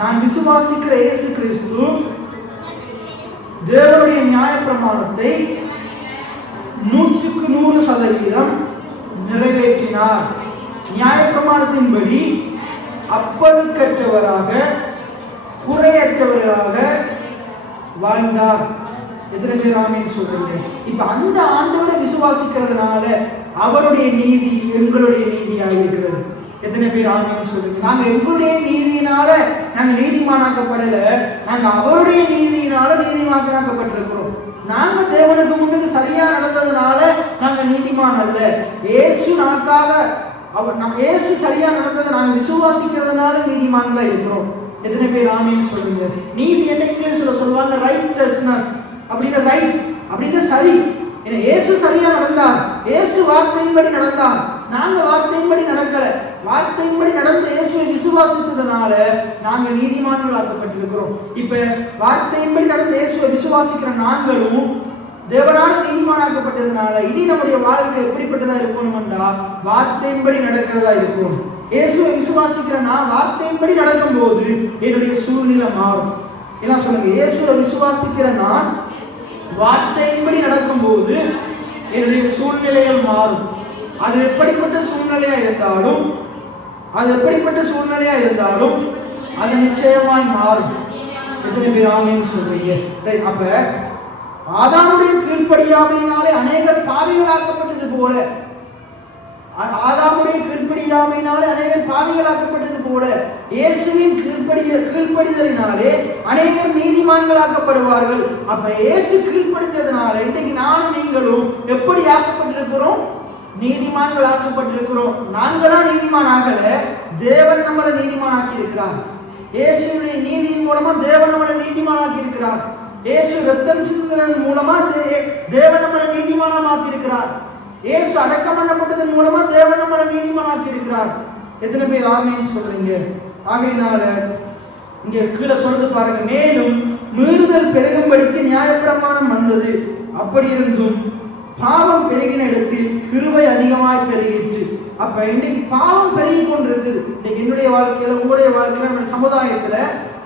நான் விசுவாசிக்கிற இயேசு கிறிஸ்து தேவனுடைய நியாயப்பிரமாணத்தை 100% நிறைவேற்றினார். நியாயப்பிரமாணத்தின்படி அப்பழுக்கற்றவராக குறையற்றவராக வாழ்ந்தார். எத்தனை பேர் ஆமென் சொல்றீங்க? இப்ப அந்த ஆண்டவரை விசுவாசிக்கிறதுனால அவருடைய நீதி எங்களுடைய நீதியாக இருக்கிறது. எத்தனை பேர் ஆமென் சொல்றீங்க? நாங்க எங்களுடைய நீதியினால நாங்க நீதிமானாக்கப்படல, நாங்க அவருடைய நீதியினால நீதிமானாக்கப்பட்டிருக்கிறோம். நாங்க தேவனுக்கு முன்னுக்கு சரியா நடந்ததுனால நாங்க நீதிமான் அல்ல. இயேசு நமக்காக இயேசு சரியா நடந்ததை நாங்க விசுவாசிக்கிறதுனால நீதிமான்களா இருக்கிறோம். எத்தனை பேர் ஆமென் சொல்றீங்க? நீதி என்ன இங்கிலீஷ்ல சொல்லுவாங்க? ரைட்சஸ்னஸ். அப்படின்னா ரைட் அப்படின்னா சரி. இயேசு சரியா நடந்தார், இயேசு வார்த்தையின்படி நடந்தார். நாங்க வார்த்தையின்படி நடக்கல. வார்த்தையின்படி நடந்த இயேசுவை விசுவாசித்ததுனால நாங்க நீதிமான்கள் ஆக்கப்பட்டிருக்கிறோம். இப்ப வார்த்தையின்படி நடந்த இயேசுவை விசுவாசிக்கிற நாங்களும் தேவனால நீதிமானாக்கப்பட்டதுனால இனி நம்முடைய வாழ்க்கை எப்படிப்பட்டதா இருக்கணும்னா வார்த்தையின்படி நடக்கிறதா இருக்கும். இயேசுவை விசுவாசிக்கிற நான் வார்த்தையின்படி நடக்கும் போது என்னுடைய சூழ்நிலை மாறும். என்ன சொல்லுங்க? இயேசுவை விசுவாசிக்கிற நான் வார்த்தையின்படி நடக்கும் போது என்னுடைய சூழ்நிலைகள் மாறும். அது எப்படிப்பட்ட சூழ்நிலையா இருந்தாலும் அது நிச்சயமாய் மாறும். எத்தனை பேர் ஆமென் சொல்றீங்க? அப்ப ஆதாமுடைய கீழ்ப்படியாமையினாலே அநேகர் பாவிகளாக்கப்பட்டது போல, இயேசுவின் கீழ்ப்படிதலினாலே அநேகர் நீதிமான்களாக்கப்படுவார்கள். அப்ப இயேசு கீழ்ப்படிந்ததுனால இன்னைக்கு நானும் நீங்களும் எப்படி ஆக்கப்பட்டிருக்கிறோம்? நீதிமான்கள் ஆக்கப்பட்டிருக்கிறோம். நாங்களா நீதிமான் ஆகல, தேவன் நம்மளை நீதிமான் ஆக்கி இருக்கிறார். இயேசுடைய நீதியின் மூலமா தேவன் நம்மளை நீதிமான் ஆக்கி இருக்கிறார். இயேசு ரத்தம் சிந்துவதன் மூலமா தேவன் நம்மளை நீதிமானா மாற்றி இருக்கிறார். இயேசு அடக்கம் பண்ணப்பட்டதன் மூலமா தேவன் நம்மளை நீதிமான் ஆக்கி இருக்கிறார். எத்தனை பேர் ஆமென் சொல்றீங்க? ஆகையினால இங்க கீழே சொல்றது பாருங்க, மேலும் மீறுதல் பெருகும்படிக்கு நியாயப்பிரமாணம் வந்தது. அப்படி இருந்தும் பாவம் பெருகின இடத்தில் கிருபை அதிகமாய் பெருகிற்று. அப்ப இன்னைக்கு பாவம் பெருகி கொண்டிருக்குது. இன்னைக்கு என்னுடைய வாழ்க்கையில, உங்களுடைய வாழ்க்கையில, நம்முடைய சமுதாயத்துல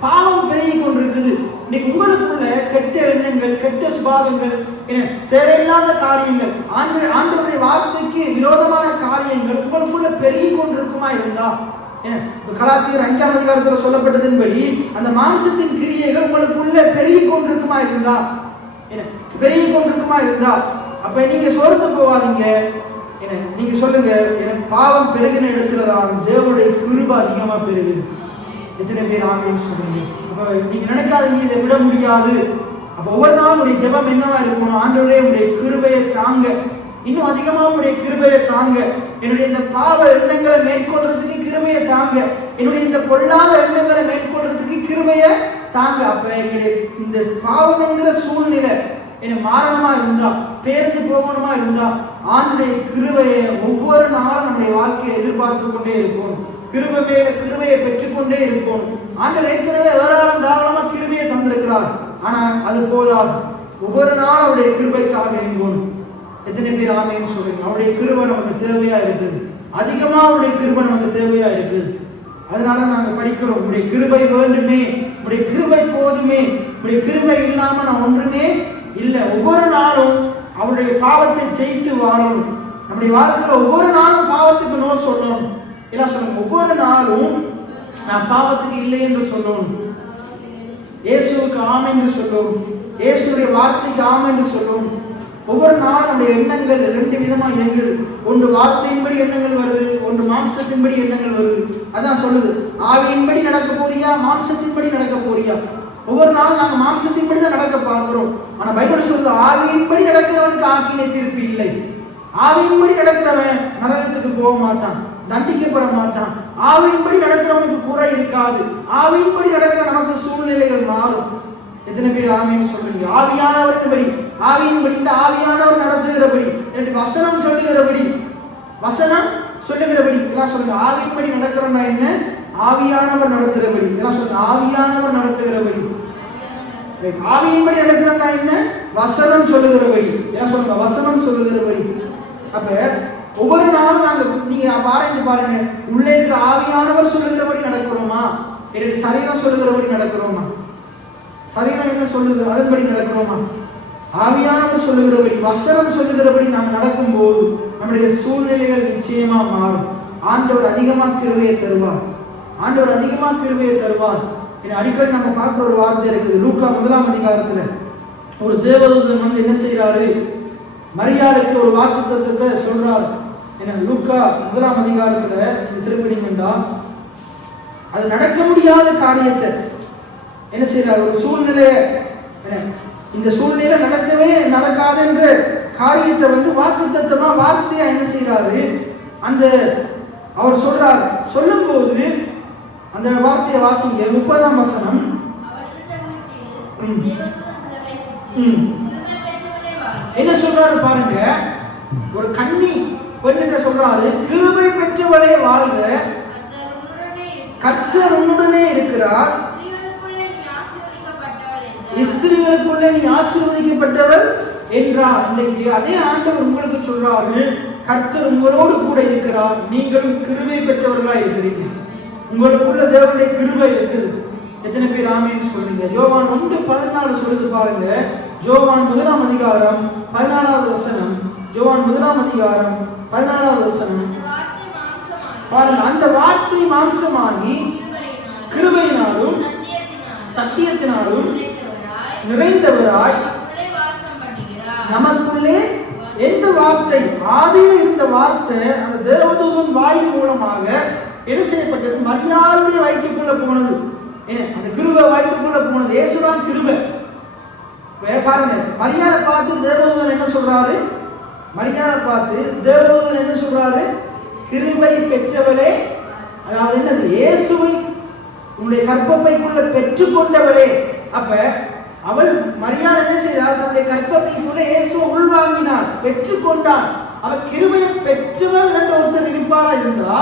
பாவம் பெருகி கொண்டிருக்குது. இன்னைக்கு உங்களுக்குள்ள கெட்ட எண்ணங்கள், கெட்ட சுபாவங்கள், தேவையில்லாத காரியங்கள், ஆண்டவருடைய வார்த்தைக்கு விரோதமான காரியங்கள் உங்களுக்குள்ள பெருகி கொண்டிருக்குமா இருந்தா, கலாத்தியர் 5ஆம் அதிகாரத்துல சொல்லப்பட்டதன்படி அந்த மாம்சத்தின் கிரியைகள் உங்களுக்குள்ள பெருகி கொண்டிருக்குமா இருந்தா, அப்ப நீங்க சோர்ந்து போவாதீங்க. நீங்க சொல்லுங்க, எனக்கு பாவம் பெருகின இடத்துலதான் தேவனுடைய கிருபை அதிகமா பெருகுது. எத்தனை பேர் ஆமென் சொல்றீங்க? அப்ப நீங்க நினைக்காதீங்க இதை விட முடியாது. அப்ப ஒவ்வொரு நாளும் உடைய ஜெபம் என்னவா இருக்கணும்? ஆண்டவரே உடைய கிருபையை தாங்க, இன்னும் அதிகமா உடைய கிருபையை தாங்க. என்னுடைய இந்த பாவ எண்ணங்களை மேற்கொள்றதுக்கு கிருபையை தாங்க. என்னுடைய இந்த பொல்லாத எண்ணங்களை மேற்கொள்றதுக்கு கிருபையை தாங்க. அப்ப எங்களுடைய இந்த பாவம் என்கிற சூழ்நிலை மாறணுமா இருந்தா, பேருந்து போகணுமா இருந்தா, ஆண்டுடைய கிருபையை ஒவ்வொரு நாளும் நம்முடைய வாழ்க்கையை எதிர்பார்த்து கொண்டே இருக்கணும். கிருபையை பெற்றுக்கொண்டே இருக்கணும். ஆண்டவர் ஏற்கனவே ஏராளம் தாராளமா கிருபையை தந்திருக்கிறார். ஆனா அது போதாது. ஒவ்வொரு நாள் அவருடைய கிருபைக்காக எங்கணும். எத்தனை பேர் ஆமேன்னு சொல்றீங்க? அவருடைய கிருபை நமக்கு தேவையா இருக்குது. அதிகமா அவருடைய கிருபை நமக்கு தேவையா இருக்குது. அதனால நாங்க படிக்கிறோம், உடைய கிருபை வேண்டுமே, உடைய கிருபை போதுமே, உடைய கிருபை இல்லாம நான் ஒன்றுமே இல்லை. ஒவ்வொரு நாளும் அவருடைய பாவத்தை ஜெயித்து வாழணும். நம்முடைய வாழ்க்கையில ஒவ்வொரு நாளும் பாவத்துக்கு நோ சொல்லணும். என்ன சொல்லணும்? ஒவ்வொரு நாளும் நான் பாவத்துக்கு இல்லை என்று சொல்லணும். இயேசுவுக்கு ஆம் என்று சொல்லணும். இயேசுடைய வார்த்தைக்கு ஆம் என்று சொல்லணும். ஒவ்வொரு நாளும் நம்முடைய எண்ணங்கள் ரெண்டு விதமா இயங்குது. ஒன்று வார்த்தையின்படி எண்ணங்கள் வருது, ஒன்று மாம்சத்தின்படி எண்ணங்கள் வருது. அதான் சொல்லுது, ஆவியின்படி நடக்க போறியா, மாம்சத்தின்படி நடக்க போறியா? ஒவ்வொரு நாளும் நாங்கள் மாம்சத்தின்படி தான் நடக்க பார்க்கிறோம். ஆனா பைபிள் சொல்லுது, ஆவியின்படி நடக்கிறவனுக்கு ஆக்கினை தீர்ப்பு இல்லை. ஆவியின்படி நடக்கிறவன் நரகத்துக்கு போக மாட்டான், தண்டிக்கப்பட மாட்டான். ஆவியின்படி நடக்கிறவனுக்கு குறை இருக்காது. ஆவியின்படி நடக்கிற நமக்கு சூழ்நிலைகள் மாறும். எத்தனை பேர் ஆவின்னு சொல்றீங்க? ஆவியானவரின்படி, ஆவியின்படி ஆவியானவர் நடத்துகிறபடி, வசனம் சொல்லுகிறபடி, வசனம் சொல்லுகிறபடி எல்லாம் சொல்லுங்க. ஆவியின்படி நடக்கிறோம்னா என்ன? ஆவியானவர் நடத்துகிறபடி எல்லாம் சொல்லுங்க. ஆவியானவர் நடத்துகிறபடி. ஆவியின்படி நடக்கிறோம்னா என்ன? வசனம் சொல்லுகிறபடி எல்லாம் சொல்லுங்க. வசனம் சொல்லுகிறபடி. அப்ப ஒவ்வொரு நாளும் நாங்க நீங்க ஆராய்ந்து பாருங்க, உள்ளே இருக்கிற ஆவியானவர் சொல்லுகிறபடி நடக்கிறோமா, என்னுடைய சரீரம் சொல்லுகிறபடி நடக்கிறோமா? சரீரம் என்ன சொல்லுகிறது அதன்படி நடக்கிறோமா? ஆவியானவர் சொல்லுகிறபடி, வசனம் சொல்லுகிறபடி நாம் நடக்கும்போது நம்முடைய சூழ்நிலைகள் நிச்சயமா மாறும். ஆண்டவர் அதிகமா கிருபையை தருவார். ஆண்டவர் அதிகமா கிருபையை தருவார். அடிக்கடி நம்ம பார்க்குற ஒரு வார்த்தை இருக்குது. லூக்கா 1ஆம் அதிகாரத்துல ஒரு தேவதூதன் வந்து என்ன செய்யறாரு? மரியாளுக்கு ஒரு வாக்குத்தத்தத்தை சொல்றாரு. லூக்கா 1ஆம் அதிகாரத்துல திருப்பினீங்கன்னா அது நடக்க முடியாத காரியத்தை என்ன செய்யறாரு? ஒரு சூழ்நிலைய, இந்த சூழ்நிலை நடக்கவே நடக்காது என்ற காரியத்தை வந்து வாக்குத்தத்தமா வார்த்தையா என்ன செய்யறாரு? அந்த அவர் சொல்றாரு. சொல்லும் போது அந்த வார்த்தையை வாசிங்க. 30ஆம் வசனம். என்ன சொல்றாரு பாருங்க. ஒரு கன்னி பெண்ணிட்ட சொல்றாரு, கிருபை பெற்றவளே வாழ்க, கர்த்தர் உன்னுடனே இருக்கிறார், ஸ்திரீகளுக்குள்ளே நீ ஆசீர்வதிக்கப்பட்டவர் என்றார். இன்னைக்கு அதே ஆண்டவர் உங்களுக்கு சொல்றாரு, கர்த்தர் உங்களோடு கூட இருக்கிறார், நீங்களும் கிருபை பெற்றவர்களா இருக்கிறீங்க. உங்களுக்குள்ள தேவனுடைய கிருபை இருக்குது. எத்தனை பேர் ஆமேன்னு சொல்லுங்க? யோவான் 1:14 சொல்லுது பாருங்க. யோவான் 1ஆம் அதிகாரம் 14வது வசனம். யோவான் 1ஆம் அதிகாரம் 14வது வசனம் பாருங்க. அந்த வார்த்தை மாம்சமாகி கிருபையினாலும் சத்தியத்தினாலும் நிறைந்தவராய் நமக்குள்ளே எந்த வார்த்தை, ஆதியில் இருந்த வார்த்தை அந்த தேவதூதன் வாயின் மூலமாக என்ன செய்யப்பட்டது? மரியாளுடைய வயிற்றுக்குள்ள போனது. அந்த கிருபை வயிற்றுக்குள்ள போனது. இயேசுதான் கிருபை. பாருங்க, மரியாதை பார்த்து தேவதூதன் என்ன சொல்றாரு? மரியாதை பார்த்து தேவதூதன் என்ன சொல்றாரு? கிருபை பெற்றவளே, அதாவது என்னது? இயேசுவை உன்னுடைய கற்பப்பைக்குள்ள பெற்றுக்கொண்டவளே. அப்ப அவள் மரியாதை என்ன செய்தாள்? தன்னுடைய கற்பப்பைக்குள்ள இயேசுவை உள்வாங்கினாள், பெற்றுக்கொண்டாள். அவள் கிருபையை பெற்றவள் என்று ஒருத்தர் இருப்பாரா இருந்தா,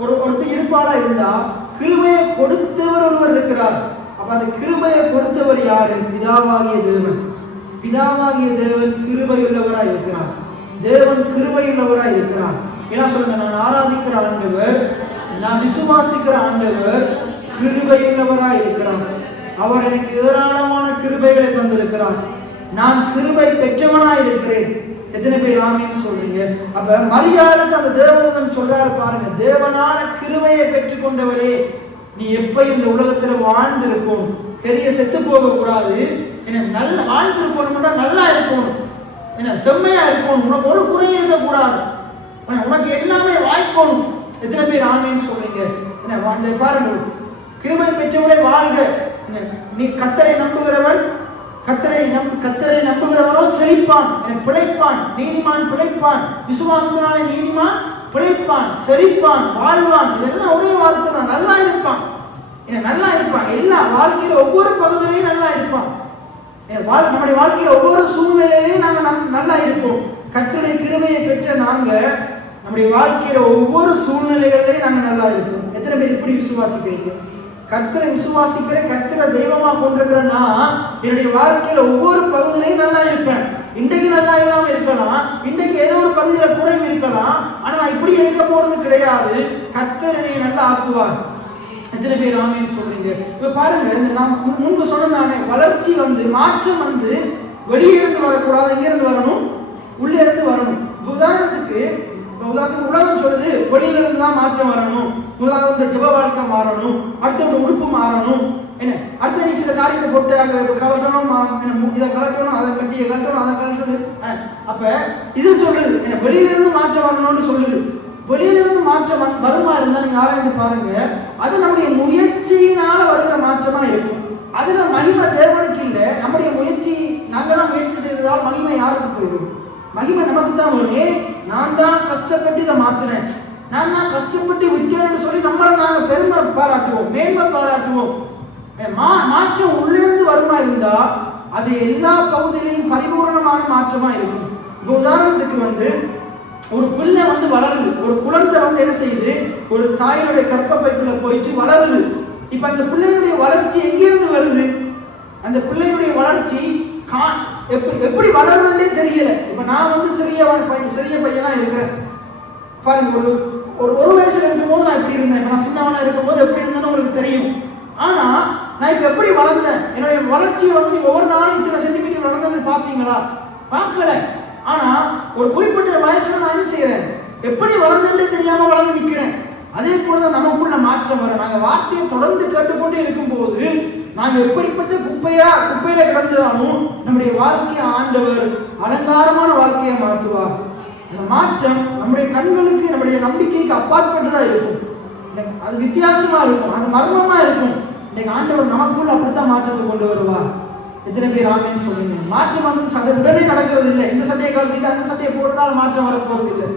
ஒருத்தர் இருப்பாரா இருந்தா, கிருபையை கொடுத்தவர் ஒருவர் இருக்கிறார். அப்ப அந்த கிருபையை கொடுத்தவர் யாரு? பிதாவாகிய தேவன். பிதாவாகிய தேவன் கிருபையுள்ளவராய் இருக்கிறார். தேவன் கிருபையுள்ளவராய் இருக்கிறார். என்ன சொல்லுங்க? நான் ஆராதிக்கிற ஆண்டவர், நான் விசுவாசிக்கிற ஆண்டவர் கிருபையுள்ளவராய் இருக்கிறார். அவர் எனக்கு ஏராளமான கிருபைகளை தந்திருக்கிறார். நான் கிருபை பெற்றவனாய் இருக்கிறேன். எத்தனை பேர் ஆமீன்னு சொல்றீங்க? அப்ப மரியாளுக்கு அந்த தேவதூதன் சொல்றாரு பாருங்க, தேவனால கிருபையை பெற்றுக்கொண்டவளே, நீ எப்பயும் இந்த உலகத்துல வாழ்ந்திருக்கும், பெரிய செத்து போக கூடாது, என்ன நல்ல வாழ்ந்திருக்கணும், நல்லா இருக்கணும், என்ன செம்மையா இருக்கணும், உனக்கு ஒரு குறையும் இருக்க கூடாது, உனக்கு எல்லாமே வாய்க்கணும். எத்தனை பேர் ஆமீன்னு சொல்றீங்க? என்ன அந்த பாருங்க, கிருபை பெற்றவளே வாழ்க. நீ கர்த்தரை நம்புகிறவன், கர்த்தரை நம்புகிறவனோ செழிப்பான், பிழைப்பான். நீதிமான் பிழைப்பான், விசுவாசத்தினாலே நீதிமான் பிழைப்பான், செழிப்பான், வாழ்வான். இதெல்லாம் ஒரே வார்த்தை தான். நல்லா இருப்பான், நல்லா இருப்பான். எல்லா வாழ்க்கையில ஒவ்வொரு பகுதியிலையும் நல்லா இருப்பான். நம்முடைய வாழ்க்கையில ஒவ்வொரு சூழ்நிலையிலையும் நாங்க நல்லா இருப்போம். கர்த்தருடைய கிருபையை பெற்ற நாங்க நம்முடைய வாழ்க்கையில ஒவ்வொரு சூழ்நிலைகளிலையும் நாங்க நல்லா இருப்போம். எத்தனை பேர் இப்படி விசுவாசிக்கிறீங்க? கர்த்தரை விசுவாசிக்கிற, கர்த்தரை தெய்வமா கொண்டிருக்கிறேன்னா என்னுடைய வாழ்க்கையில ஒவ்வொரு பகுதியிலையும் நல்லா இருப்பேன். இன்றைக்கு நல்லா இல்லாம இருக்கலாம், இன்றைக்கு ஏதோ ஒரு பகுதியில குறைவு இருக்கலாம், ஆனா நான் இப்படி இருக்க போறது கிடையாது. கர்த்தர் என்னை நல்லா ஆக்குவார். எத்தனை பேர் ஆமென் சொல்றீங்க? இப்ப பாருங்க, நான் முன்பு சொன்னதானே, வளர்ச்சி மாற்றம் வெளியே இருந்து வரக்கூடாது, எங்க இருந்து வரணும்? உள்ளே இருந்து வரணும். உதாரணத்துக்கு உலகம் சொல்லுது வெளியில இருந்து தான் மாற்றம் வரணும். முதலாவது ஜெப வாழ்க்கை மாறணும், அடுத்த உடுப்பு மாறணும், என்ன அடுத்த நீ சில காரியத்தை போட்டு கலட்டணும், இதை கலட்டணும், அதை கட்டி கலட்டணும், அதை கலட்டணும். அப்ப இது சொல்லுது என்ன, வெளியில இருந்து மாற்றம் வரணும்னு சொல்லுது. வெளியிலிருந்து மாற்றம் வருமா இருந்தா நீங்க ஆராய்ந்து பாருங்க, அது நம்முடைய முயற்சியினால வருகிற மாற்றமா இருக்கும். அதுல மகிமை தேவனுக்கு இல்லை, நம்முடைய முயற்சி, நாங்க தான் முயற்சி செய்ததால் மகிமை யாருக்கு போயிடும்? மகிமை நமக்கு தான் வரும். நான் தான் கஷ்டப்பட்டு இதை மாத்தினேன், நான் தான் கஷ்டப்பட்டு விட்டேன்னு சொல்லி நம்மளை நாங்க பெருமை பாராட்டுவோம், மேன்மை பாராட்டுவோம். மாற்றம் உள்ளிருந்து வருமா இருந்தா அது எல்லா பகுதியிலையும் பரிபூர்ணமான மாற்றமா இருக்கும். இப்போ உதாரணத்துக்கு ஒரு பிள்ளை வளருது, ஒரு குழந்தை என்ன செய்யுது, ஒரு தாயினுடைய கர்ப்பப்பைக்குள்ள போயிட்டு வளருது. இப்ப அந்த பிள்ளையுடைய வளர்ச்சி எங்கிருந்து வருது? அந்த பிள்ளையுடைய வளர்ச்சி எப்படி வளருதுன்னே தெரியல. இப்ப நான் சிறிய பையனா இருக்கிறேன் பாருங்க. ஒரு வயசுல இருக்கும்போது நான் எப்படி இருந்தேன், நான் சின்னவனா இருக்கும்போது எப்படி இருந்தேன்னு உங்களுக்கு தெரியும். ஆனா நான் இப்ப எப்படி வளர்ந்தேன், என்னுடைய வளர்ச்சியை நீங்க ஒவ்வொரு நாளும் இத்தனை சென்டிமீட்டர் வளர்ந்தேன்னு பாத்தீங்களா? பார்க்கல. ஆனா ஒரு குறிப்பிட்ட வயசுல நான் என்ன செய்யறேன், எப்படி வளர்ந்தே தெரியாம வளர்ந்து நிக்கிறேன். அதே போலதான் நமக்குள்ள மாற்றம் வரும். நாங்க வார்த்தையை தொடர்ந்து கேட்டுக்கொண்டே இருக்கும்போது நாங்க எப்படிப்பட்ட குப்பையில கிடந்தாலும் நம்முடைய வாழ்க்கையை ஆண்டவர் அலங்காரமான வாழ்க்கையை மாற்றுவார். அந்த மாற்றம் நம்முடைய கண்களுக்கு, நம்முடைய நம்பிக்கைக்கு அப்பாற்பட்டுதான் இருக்கும். அது வித்தியாசமா இருக்கும், அது மர்மமா இருக்கும். இன்னைக்கு ஆண்டவர் நமக்குள்ள அப்படித்தான் மாற்றத்தை கொண்டு வருவார். எத்தனை பேர் ஆமென் சொல்லுங்க? மாற்றம் உடனே நடக்கிறது இல்லை. இந்த சட்டையை கழட்டிட்டு அந்த சட்டையை போடுறதால மாற்றம் வரப்போறது இல்லை.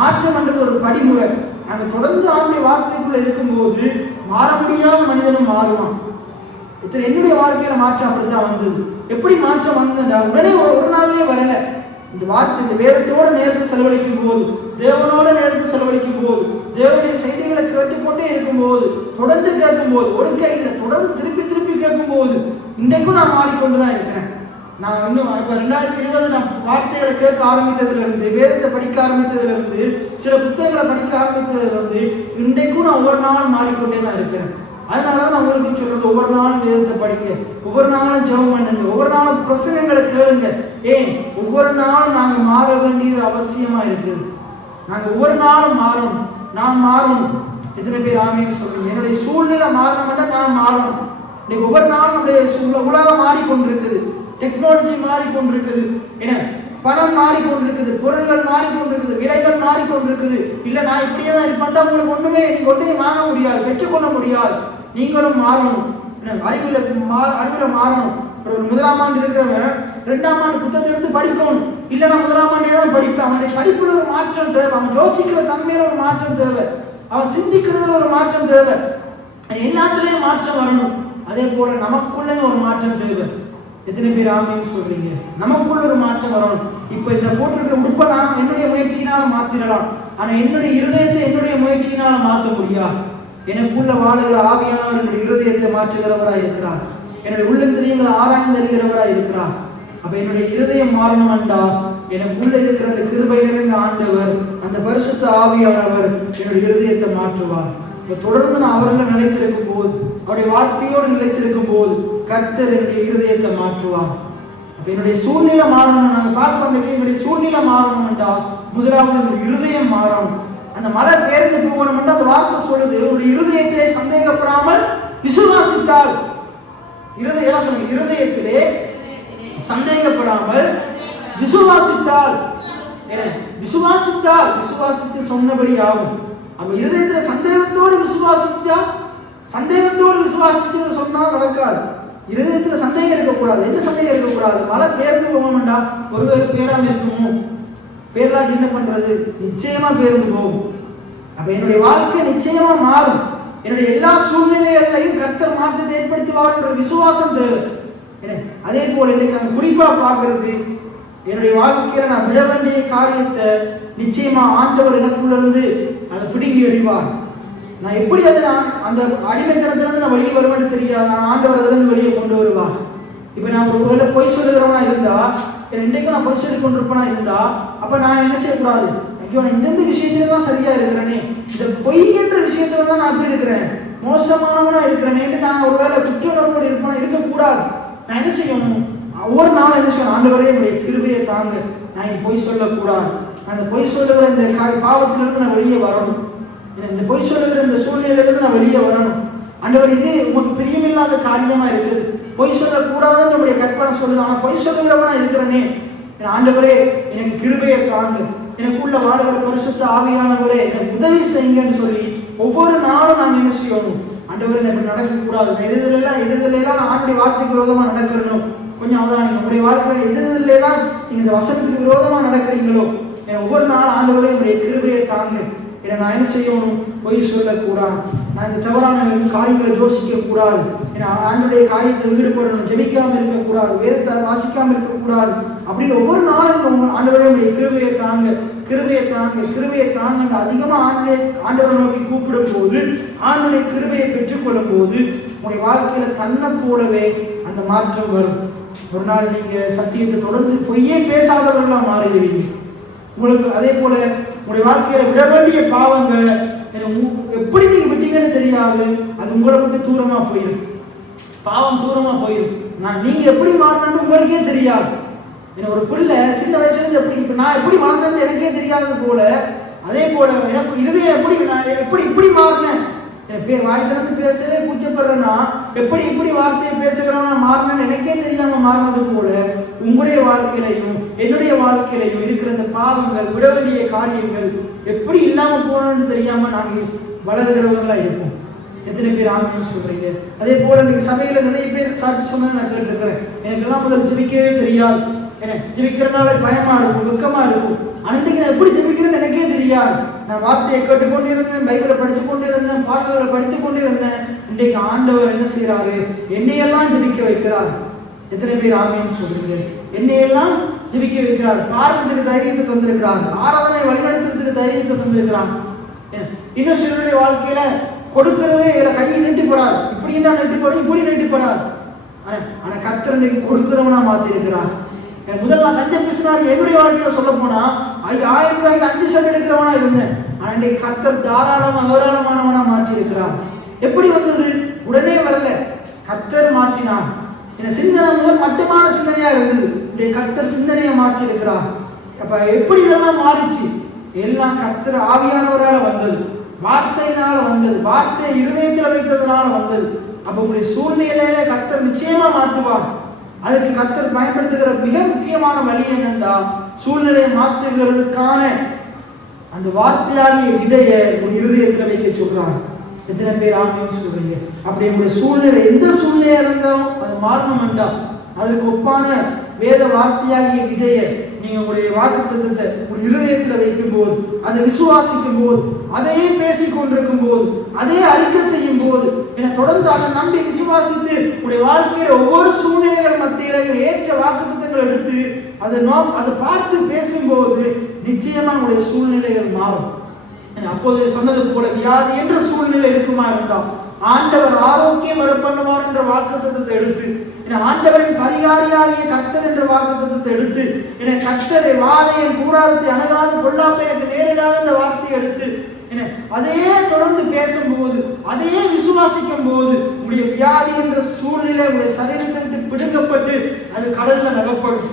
மாற்றம் ஒரு படிமுறை. நாங்க தொடர்ந்து ஆண்டுடைய வார்த்தைக்குள்ள இருக்கும்போது மாற முடியாத மனிதனும் மாறுவான். என்னுடைய வாழ்க்கையில மாற்றம் அப்படித்தான் வந்தது. எப்படி மாற்றம் வந்ததுன்னா, உடனே ஒரு நாள்லயே வரல. இந்த வார்த்தை, இந்த வேதத்தோட நேரத்தை செலவழிக்கும் போது, தேவனோட நேரத்தை செலவழிக்கும் போது, தேவனுடைய செய்திகளை கேட்டுக்கொண்டே இருக்கும் போது, தொடர்ந்து கேட்கும் போது, ஒரு கையில் தொடர்ந்து திருப்பி கேட்கும் போது, இன்றைக்கும் நான் மாறிக்கொண்டுதான் இருக்கிறேன். நான் இன்னும் இப்ப 2020 நான் வார்த்தைகளை கேட்க ஆரம்பித்ததுல இருந்து, வேதத்தை படிக்க ஆரம்பித்ததுல இருந்து, சில புத்தகங்களை படிக்க ஆரம்பித்ததுல இருந்து, இன்றைக்கும் நான் ஒவ்வொரு நாளும் மாறிக்கொண்டே தான் இருக்கிறேன். அதனாலதான் நான் உங்களுக்கு சொல்றது, ஒவ்வொரு நாளும் வேதத்தை படிங்க, ஒவ்வொரு நாளும் ஜெபம் பண்ணுங்க, ஒவ்வொரு நாளும் பிரசங்கங்களை கேளுங்க. ஒவ்வொரு நாளும் நாங்க மாற வேண்டியது அவசியமா இருக்குது. நாங்க ஒவ்வொரு நாளும் மாறணும், நான் மாறணும். எத்தனை பேர் ஆமென் சொல்றீங்க? என்னுடைய சூழ்நிலை மாறணும்னா நான் மாறணும். இன்னைக்கு ஒவ்வொரு நாளும் நம்முடைய உலகம் மாறிக்கொண்டிருக்குது, டெக்னாலஜி மாறிக்கொண்டிருக்குது, என்ன பணம் மாறிக்கொண்டிருக்குது, பொருள்கள் மாறிக்கொண்டிருக்குது, விலைகள் மாறிக்கொண்டிருக்குது. இல்ல நான் இப்படியே தான் இருப்பேன், உங்களுக்கு நீங்க ஒன்றையும் வாங்க முடியாது, பெற்றுக்கொள்ள முடியாது. நீங்களும் மாறணும், அறிவுல மாறணும். ஒரு 1ஆம் ஆண்டு இருக்கிறவன் 2ஆம் ஆண்டு புத்தகத்தை எடுத்து படிக்கணும். இல்ல நான் 1ஆம் ஆண்டே தான் படிப்பேன். அவனுடைய படிப்புல ஒரு மாற்றம் தேவை, அவன் யோசிக்கிற தன்மையில ஒரு மாற்றம் தேவை, அவன் சிந்திக்கிறதுல ஒரு மாற்றம் தேவை, எல்லாத்துலயும் மாற்றம் வரணும். அதே போல நமக்குள்ளே ஒரு மாற்றம் தேவை. எத்தனை பேர் ஆமென் சொல்றீங்க? நமக்குள்ள ஒரு மாற்றம் வரணும். இப்ப இந்த போட்டிருக்கிற உடுப்பை நான் என்னுடைய முயற்சியினால மாத்திரலாம், ஆனா என்னுடைய இருதயத்தை என்னுடைய முயற்சியினால மாற்ற முடியாது. எனக்குள்ள வாழுகிற ஆவியானவர் என்னுடைய இருதயத்தை மாற்றுகிறவராய் இருக்கிறார், என்னுடைய உள்ளந்திரியங்களை ஆராய்ந்து அறிகிறவராய் இருக்கிறார். அப்ப என்னுடைய இருதயம் மாறணும் என்றால் எனக்குள்ள இருக்கிற அந்த கிருபை நிறைந்த ஆண்டவர், அந்த பரிசுத்த ஆவியானவர் என்னுடைய இருதயத்தை மாற்றுவார். தொடர்ந்து நான் அவர்கள் நிலைத்திருக்கும் போது, அவருடைய வார்த்தையோடு நிலைத்திருக்கும் போது கர்த்தர் என்னுடைய இருதயத்தை மாற்றுவார். அப்ப என்னுடைய சூழ்நிலை மாறணும். நாங்க பார்க்கிறோம், என்னுடைய சூழ்நிலை மாறணும் என்றால் முதலாவது என்னுடைய இருதயம் மாறணும். அந்த மலை பேர்ந்து போகணும் என்று அந்த வார்த்தை சொல்லுது, உங்களுடைய இருதயத்திலே சந்தேகப்படாமல் விசுவாசித்தால். இருதயத்திலே சந்தேகப்படாமல் விசுவாசித்தால், விசுவாசித்து சொன்னபடி ஆகும். நம்ம இருதயத்துல சந்தேகத்தோடு விசுவாசிச்சு சொன்னா நடக்காது. இருதயத்துல சந்தேகம் இருக்கக்கூடாது. எந்த சந்தேகம் இருக்கக்கூடாது? மழை பேர்ந்து போகணும்டா, ஒருவேளை பேராம இருக்கணுமோ, பேரலாட்டு என்ன பண்றது? நிச்சயமா பேருந்து போகும். அப்ப என்னுடைய வாழ்க்கை நிச்சயமா மாறும். என்னுடைய எல்லா சூழ்நிலைகளையும் கர்த்தர் மாற்றத்தை ஏற்படுத்துவார் என்ற விசுவாசம் தேவை. அதே போல இன்னைக்கு நான் குறிப்பா பார்க்கறது, என்னுடைய வாழ்க்கையில நான் விட வேண்டிய காரியத்தை நிச்சயமா ஆண்டவர் எனக்குள்ள இருந்து அதை பிடுங்கி எறிவார். நான் எப்படி அதை அந்த அடிமைத்தனத்திலிருந்து நான் வெளியே வருவேன்னு தெரியாது, ஆண்டவர் அதிலிருந்து வெளியே கொண்டு வருவார். இப்போ நான் ஒரு வேளை பொய் சொல்லுகிறவனா இருந்தா, இன்றைக்கும் நான் பொய் சொல்லி கொண்டிருப்பனா இருந்தா, அப்ப நான் என்ன செய்யக்கூடாது? ஐயோ, நான் இந்தந்த விஷயத்துல தான் சரியா இருக்கிறேனே, இந்த பொய் என்ற விஷயத்துல தான் நான் எப்படி இருக்கிறேன், மோசமானவனா இருக்கிறேனே, நான் ஒருவேளை குற்றவாளியோடு இருப்பனா இருக்கக்கூடாது. நான் என்ன செய்யணும்? ஒவ்வொரு நாளும் என்ன செய்யணும்? ஆண்டவரே என்னுடைய கிருபையை தாங்க, நான் இனி பொய் சொல்லக்கூடாது. நான் இந்த பொய் சொல்லுகிற இந்த பாவத்திலிருந்து நான் வெளியே வரணும். இந்த பொய் சொல்லுகிற இந்த சூழ்நிலையிலிருந்து நான் வெளியே வரணும். ஆண்டவர், இது உங்களுக்கு பிரியமில்லாத காரியமா இருக்குது, பொய் சொல்லக்கூடாதுன்னு நம்முடைய கற்பனை சொல்லுது. ஆனால் பொய் சொல்லுகிறவனா இருக்கிறனே, ஆண்டவரே எனக்கு கிருபையை தாங்க, எனக்குள்ள வாழுகிற பரிசுத்த ஆவியானவரே எனக்கு உதவி செய்யுங்கன்னு சொல்லி ஒவ்வொரு நாளும் நாங்கள் என்ன செய்யணும்? ஆண்டவரே எனக்கு நடக்கக்கூடாது, எதிரெல்லாம் நான் ஆண்டுடைய வார்த்தைக்கு விரோதமாக நடக்கிறனும். கொஞ்சம் அவதான் உங்களுடைய வாழ்க்கையில் எதிரெல்லாம் நீங்கள் இந்த வசனத்துக்கு விரோதமாக நடக்கிறீங்களோ, ஒவ்வொரு நாள் ஆண்டவரே என்னுடைய கிருபையை தாங்க, ஏன்னா நான் என்ன செய்யணும்? பொய் சொல்லக்கூடாது, நான் இந்த தவறான காரியங்களை யோசிக்க கூடாது, ஏன்னா ஆண்டுடைய காரியத்தில் ஈடுபடணும், ஜெபிக்காமல் இருக்கக்கூடாது, வேதத்தை வாசிக்காமல் இருக்கக்கூடாது அப்படின்னு ஒவ்வொரு நாளும் ஆண்டவரே என்னுடைய கிருபையை தாங்க, கிருபையை தாங்க, கிருபையை தாங்க அதிகமாக ஆண்டவரை நோக்கி கூப்பிடும் போது, ஆண்டுடைய கிருபையை பெற்றுக்கொள்ளும் போது உங்களுடைய வாழ்க்கையில தன்னை போலவே அந்த மாற்றம் வரும். ஒரு நாள் நீங்க சத்தியத்தை தொடர்ந்து பொய்யே பேசாதவர்களாக மாறிடுவீங்க. உங்களுக்கு அதே போல உங்களுடைய வாழ்க்கையில விட வேண்டிய பாவங்கள் எப்படி நீங்க விட்டீங்கன்னு தெரியாது, அது உங்களை விட்டு தூரமா போயிடும், பாவம் தூரமா போயிடும். நீங்க எப்படி மாறணும்னு உங்களுக்கே தெரியாது. ஒரு பிள்ளை சின்ன வயசுல இருந்து எப்படி இப்ப நான் எப்படி வளர்ந்தேன்னு எனக்கே தெரியாதது போல, அதே போல எனக்கு இருதயம் எப்படி நான் எப்படி இப்படி மாறினேன், வாய் திறந்து பேசவே கூச்சப்படுறேன்னா எப்படி இப்படி வார்த்தையை பேசுகிறோம்னா மாறினேன்னு எனக்கே தெரியாம மாறினது போல உங்களுடைய வாழ்க்கையிலையும் என்னுடைய வாழ்க்கையிலையும் இருக்கிற இந்த பாவங்கள், விட வேண்டிய காரியங்கள் எப்படி இல்லாம போனோம்னு தெரியாம நாங்கள் வளர்கிறவங்களா இருப்போம். எத்தனை பேர் ஆமென் சொல்றீங்க? அதே போல இன்னைக்கு சபையில நிறைய பேர் சாட்சி சொன்னா நான் கேட்டிருக்கிறேன், எனக்கு எல்லாம் முதல்ல ஜெபிக்கவே தெரியாது, ஜெபிக்கிறனால பயமா இருக்கும், வெக்கமா இருக்கும். அன்றைக்கு நான் எப்படி ஜெபிக்கிறேன்னு எனக்கே தெரியாது. நான் வார்த்தையை கேட்டுக்கொண்டு இருந்தேன், பைபிளை படிச்சு கொண்டு இருந்தேன், பாடல்களை படித்து கொண்டு இருந்தேன். இன்றைக்கு ஆண்டவர் என்ன செய்யறாரு? என்னையெல்லாம் ஜெபிக்க வைக்கிறார். எத்தனை பேர் ஆமென் சொல்றீங்க? என்னையெல்லாம் ஜெபிக்க வைக்கிறார், பாடுறதுக்கு தைரியத்தை தந்திருக்கிறார், ஆராதனை வழிநடத்துறதுக்கு தைரியத்தை தந்திருக்கிறார். இன்னும் சிலருடைய வாழ்க்கையில கொடுக்கிறதே கையை நீட்டிப்படாது, இப்படி என்ன நீட்டிப்படும், இப்படி நீட்டிப்படாது. ஆனா கர்த்தர் இன்னைக்கு கொடுக்கிறவனா மாத்தி இருக்கிறார். முதல்ல நான் கஞ்ச பிசினாரி என்னுடைய வாழ்க்கையில சொல்ல போனா 1000 ரூபாய்க்கு 5 சென்ட் எடுக்கிறவனா இருந்தேன். ஆனா இன்னைக்கு கர்த்தர் தாராளமா ஏராளமானவனா மாற்றி இருக்கிறார். எப்படி வந்தது? உடனே வரல, கர்த்தர் மாற்றினார். என் சிந்தனை முதல் மட்டுமான சிந்தனையா இருந்தது, இன்றைய கர்த்தர் சிந்தனையை மாற்றி இருக்கிறார். அப்ப எப்படி இதெல்லாம் மாறிச்சு? எல்லாம் கர்த்தர் ஆவியானவரால் வந்தது, வார்த்தையினால வந்தது, வார்த்தையை இருதயத்தில் வைக்கிறதுனால வந்தது. அப்ப உங்களுடைய சூழ்நிலையில கர்த்தர் நிச்சயமா மாற்றுவார். அதுக்கு கர்த்தர் பயன்படுத்துகிற மிக முக்கியமான வழி என்னென்றா, சூழ்நிலையை மாற்றுகிறதுக்கான அந்த வார்த்தையாகிய விதையை ஒரு இருதயத்தில் வைக்க சொல்றாங்க. எத்தனை பேர் ஆமென் சொல்றீங்க? அப்படி உங்களுடைய சூழ்நிலை எந்த சூழ்நிலையா இருந்தாலும் அது மாறணும் என்றால் அதற்கு ஒப்பான வேத வார்த்தையாகிய விதையை நீங்க உங்களுடைய வாக்குத்தத்தத்தை ஒரு இருதயத்தில் வைக்கும் போது, அதை விசுவாசிக்கும் போது, அதையே பேசிக் கொண்டிருக்கும் போது, அதையே அறிக்கை செய்யும் போது, என தொடர்ந்து அதை நம்பி விசுவாசித்து உங்களுடைய வாழ்க்கையில ஒவ்வொரு சூழ்நிலைகள் மத்தியிலையும் ஏற்ற வாக்குத்தத்தங்கள் எடுத்து அதை பார்த்து பேசும்போது நிச்சயமா உங்களுடைய சூழ்நிலைகள் மாறும். அப்போது சொன்னது போல வியாதி என்ற சூழ்நிலை இருக்குமா இருந்தால் ஆண்டவர் ஆரோக்கியம் வர பண்ணுவார் என்ற வாக்குத்தத்தத்தை எடுத்து, ஆண்டவரின் பரிகாரியாகிய கர்த்தர் என்ற வாக்குத்தத்தத்தை எடுத்து, கர்த்தரை வாதையின் கூடாரத்தை அணுகாது கொள்ளாமல் எனக்கு நேரிடாத என்ற வார்த்தையை எடுத்து அதையே தொடர்ந்து பேசும்போது, அதையே விசுவாசிக்கும் போது உங்களுடைய வியாதி என்ற சூழ்நிலை உங்களுடைய சரீரத்திற்கு பிடுங்கப்பட்டு அது கடல்ல நகப்படும்.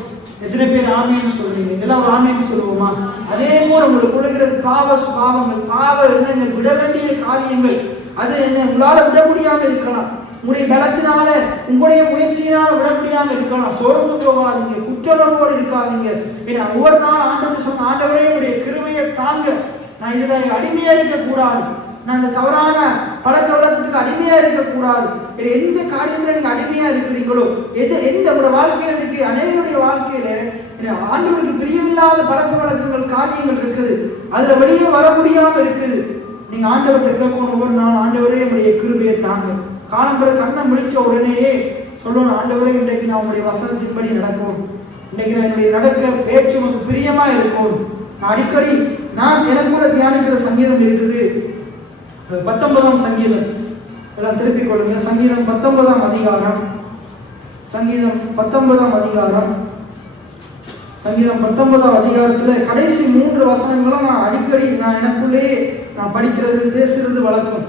எத்தனை பேர் ஆமென் சொல்றீங்க? எல்லாம் ஒரு ஆமென் சொல்லுவோமா? அதே போல உங்களுக்கு கொடுக்கிற பாவ சுபாவங்கள், பாவ எண்ணங்கள், விட வேண்டிய காரியங்கள், அது என்ன உங்களால விட முடியாம இருக்கலாம், உங்களுடைய பலத்தினால உங்களுடைய முயற்சியினால விட முடியாம இருக்கலாம். சோர்ந்து போகாதீங்க, குற்றவோடு இருக்காதீங்க. ஏன்னா ஒவ்வொரு நாள் ஆண்டவர் சொன்ன, ஆண்டவரே என்னுடைய கிருபையை தாங்க, நான் இதுல அடிமையா இருக்கக்கூடாது, நான் இந்த தவறான பழக்க வழக்கத்துக்கு அடிமையா இருக்கக்கூடாது. எந்த காரியத்துல நீங்க அடிமையா இருக்கிறீங்களோ, எந்த உங்களோட வாழ்க்கையில இருக்கு, அநேகருடைய வாழ்க்கையில ஆண்டவருக்கு பிரியமில்லாத பழக்க வழக்கங்கள், காரியங்கள் இருக்குது, அதுல வெளியே வர முடியாம இருக்குது. நீங்க ஆண்டவர்கிட்ட கேட்கணும் ஒவ்வொரு நாள், ஆண்டவரே என்னுடைய கிருபையை தாங்க. காலம்புற கண்ணை முடிச்ச உடனேயே சொல்லணும், ஆண்டவரே இன்றைக்கு நான் உங்களுடைய வசனத்தின்படி நடக்கும், இன்றைக்கு நான் என்னுடைய நடக்க பேச்சு உங்களுக்கு பிரியமா இருக்கும். நான் அடிக்கடி எனக்கு கூட தியானிக்கிற சங்கீதம் இருக்குது, 19ஆம் சங்கீதம். எல்லாம் திருப்பிக் கொள்ளுங்க. சங்கீதம் 19ஆம் அதிகாரம் சங்கீதம் 19ஆம் அதிகாரம், சங்கீதம் 19ஆம் அதிகாரத்தில் கடைசி 3 வசனங்களும் நான் அடிக்கடி எனக்குள்ளே நான் படிக்கிறது பேசுறது வழக்கம்.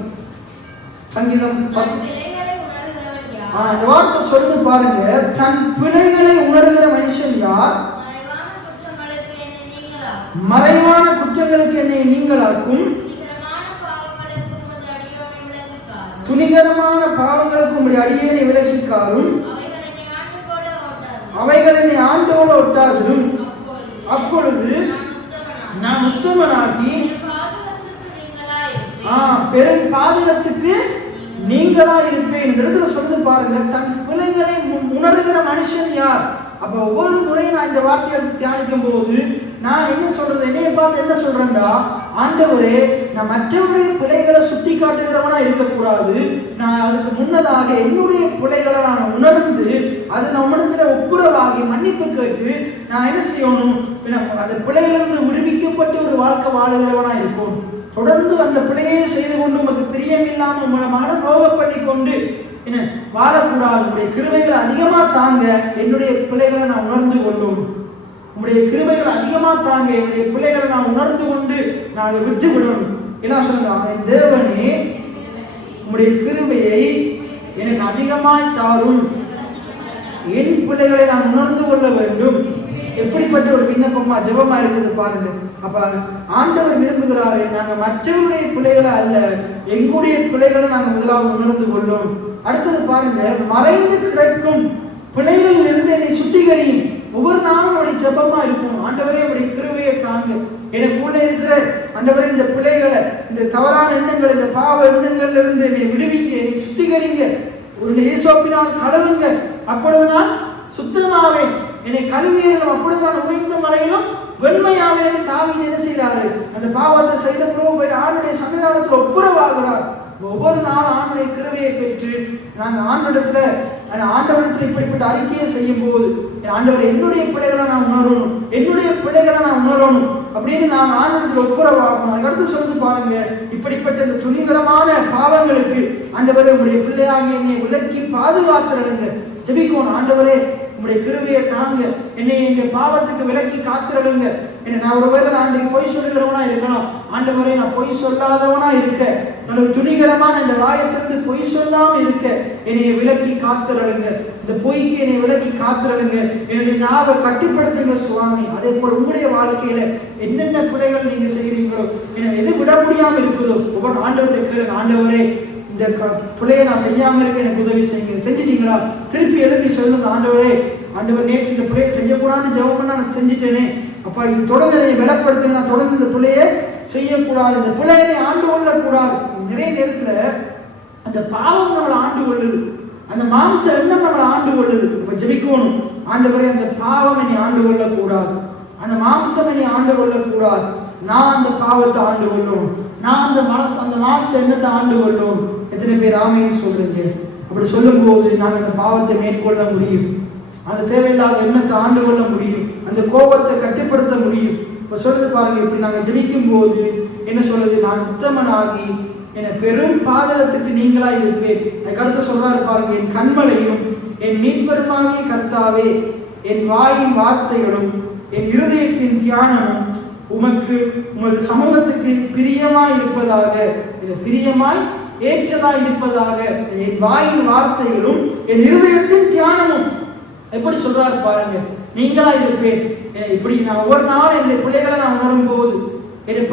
சங்கீதம் இந்த வார்த்தை சொல்லுது பாருங்க, தன் பிழைகளை உணர்கிற மனுஷன் யார்? மறைவான குற்றங்களுக்கு என்னை நீங்களாக்கும், துணிகரமான பாவங்களுக்கு உம்முடைய அடியேனை விலக்கிக்காரும், அவைகள் என்னை ஆண்டோடு ஒட்டாதிரும். அப்பொழுது நான் உத்தமனாகி பெரும் பாதகத்துக்கு நீங்களா இருப்பேன். இந்த இடத்துல சொல்லுது பாருங்க, தன் பிள்ளைகளை உணர்கிற மனுஷன் யார்? அப்ப ஒவ்வொரு முறையும் நான் இந்த வார்த்தையை எடுத்து தியானிக்கும் போது நான் என்ன சொல்றது, என்னைய பார்த்து என்ன சொல்றேன்டா, ஆண்டவரே நான் மற்றவருடைய பிள்ளைகளை சுட்டி காட்டுகிறவனா இருக்கக்கூடாது. நான் அதுக்கு முன்னதாக என்னுடைய பிள்ளைகளை நான் உணர்ந்து அது நம்மிடத்துல ஒப்புரவாகி மன்னிப்பு கேட்டு நான் என்ன செய்யணும், அந்த பிள்ளைகளிலிருந்து விடுவிக்கப்பட்டு ஒரு வாழ்க்கை வாழுகிறவனா இருக்கும். தொடர்ந்து அந்த பிள்ளையை செய்து கொண்டு உமக்கு பிரியம் இல்லாமல் உங்களை மன ரோக பண்ணி கொண்டு என்ன வாழக்கூடாது. உங்களுடைய கிருபைகளை அதிகமா தாங்க, என்னுடைய பிள்ளைகளை நான் உணர்ந்து கொள்ளும். உங்களுடைய கிருபைகளை அதிகமா தாங்க, என்னுடைய பிள்ளைகளை நான் உணர்ந்து கொண்டு நான் அதை விட்டு விடணும். என்ன சொல்லுங்க, தேவனே உங்களுடைய கிருபையை எனக்கு அதிகமாய் தாரும், என் பிள்ளைகளை நான் உணர்ந்து கொள்ள வேண்டும். எப்படிப்பட்ட ஒரு விண்ணப்பமா ஜெபமா இருக்குது பாருங்க. அப்ப ஆண்டவர் விரும்புகிறாரு, நாங்க மற்றவருடைய பிள்ளைகளை அல்ல, எங்களுடைய பிள்ளைகளை நாங்க முதலாவது உணர்ந்து கொள்ளும். அடுத்தது பாருங்க, மறைந்து கிடக்கும் பிள்ளைகளில் இருந்து என்னை சுத்திகரியும். ஒவ்வொரு நாளும் நம்முடைய ஜெபமா இருக்கும், ஆண்டவரே உடைய கிருபையை தாங்க, எனக்குள்ள இருக்கிற ஆண்டவரே இந்த பிள்ளைகளை, இந்த தவறான எண்ணங்கள், இந்த பாவ எண்ணங்கள்ல இருந்து என்னை விடுவிங்க, என்னை சுத்திகரிங்க, ஒரு ஈசோப்பினால் கழுவுங்க, அப்பொழுது நான் சுத்தமாவேன். என்னை கழுவியர்களும் அப்பொழுது நான் உறைந்த மலையிலும் வெண்மையாவே தாவீது என்ன செய்யறாரு, அந்த பாவத்தை செய்த போய் ஆண்டுடைய சன்னிதானத்தில் ஒப்புரவாகிறார். ஒவ்வொரு நாளும் ஆண்டுடைய கிருபையை பெற்று நாங்கள் ஆண்டவரிடத்துல இப்படிப்பட்ட அறிக்கையை செய்யும் போது, ஆண்டவரை என்னுடைய பிள்ளைகளை நான் உணரணும், என்னுடைய பிள்ளைகளை நான் உணரணும் அப்படின்னு நாங்கள் ஆண்டவரத்தில் ஒப்புரவாகணும். அதுக்கடுத்து சொல்லி பாருங்க, இப்படிப்பட்ட இந்த துணிகரமான பாவங்களுக்கு ஆண்டவரை உங்களுடைய பிள்ளையாகிய என்னை விலக்கி பாதுகாத்துறங்க. ஜெபிக்கணும், ஆண்டவரே உங்களுடைய கிருபையை தாங்க, என்னை எங்க பாவத்துக்கு விலக்கி காத்துறடுங்க. என்ன நான் ஒருவேளை நான் பொய் சொல்லுகிறவனா இருக்கலாம், ஆண்டவரே நான் பொய் சொல்லாதவனா இருக்க, நான் துணிகரமான இந்த வாயத்திலிருந்து பொய் சொல்லாம இருக்க என்னைய விலக்கி காத்துறடுங்க. இந்த பொய்க்கு என்னை விலக்கி காத்துறடுங்க, என்னுடைய நாவை கட்டுப்படுத்துங்க சுவாமி. அதே போல உங்களுடைய வாழ்க்கையில என்னென்ன பிழைகள் நீங்க செய்கிறீங்களோ, என்ன எது விட முடியாம இருக்குதோ ஒவ்வொரு ஆண்டவருடைய கேளுங்க, ஆண்டவரே இந்த பிள்ளையை நான் செய்யாம இருக்க எனக்கு உதவி செய்யுங்க. செஞ்சிட்டீங்களா? திருப்பி எழுப்பி சொல்லுங்க, ஆண்டவரே ஆண்டவர் நேற்று இந்த பிள்ளையை செய்யக்கூடாதுன்னு ஜெபம் பண்ண நான் செஞ்சுட்டேனே, அப்பா இது தொடர்ந்து என்னை பலப்படுத்துங்க, நான் தொடர்ந்து இந்த பிள்ளையை செய்யக்கூடாது, இந்த பிள்ளையை ஆண்டு கொள்ளக்கூடாது. நிறைய நேரத்துல அந்த பாவம் நம்மளை ஆண்டு கொள்ளுது, அந்த மாம்ச எண்ணம் நம்மளை ஆண்டு கொள்ளுது. இப்ப ஜெபிக்கணும், ஆண்டவரே அந்த பாவம் என்னை ஆண்டு கொள்ளக்கூடாது, அந்த மாம்சம் என்னை ஆண்டு கொள்ளக்கூடாது, நான் அந்த பாவத்தை ஆண்டு கொள்ளும், நான் அந்த மாம்ச எண்ணத்தை ஆண்டு கொள்ளும். எத்தனை பேர் ஆமைன்னு சொல்றீங்க? அப்படி சொல்லும் போது நாங்கள் அந்த பாவத்தை மேற்கொள்ள முடியும், அந்த தேவையில்லாத எண்ணத்தை ஆண்டு கொள்ள முடியும், அந்த கோபத்தை கட்டுப்படுத்த முடியும். இப்ப சொல்றது பாருங்க, இப்படி நாங்கள் ஜெபிக்கும் போது என்ன சொல்றது, நான் உத்தமனாகி என பெரும் பாதகத்துக்கு நீங்களா இருப்பேன். அதுக்கடுத்து சொல்றாரு பாருங்க, என் கண்மலையும் என் மீட்பெருமாகிய கர்த்தாவே, என் வாயின் வார்த்தைகளும் என் இருதயத்தின் தியானமும் உமது சமூகத்துக்கு பிரியமாய் இருப்பதாக, பிரியமாய் ஏற்றதாய் இருப்பதாக, என் வாயின் வார்த்தைகளும் என் இருதயத்தின் தியானமும். எப்படி சொல்றாரு பாருங்க, நீங்களா இருப்பேன். இப்படி நான் ஒவ்வொரு நாள் என்னுடைய பிள்ளைகளை நான் உணரும் போது, என்னுடைய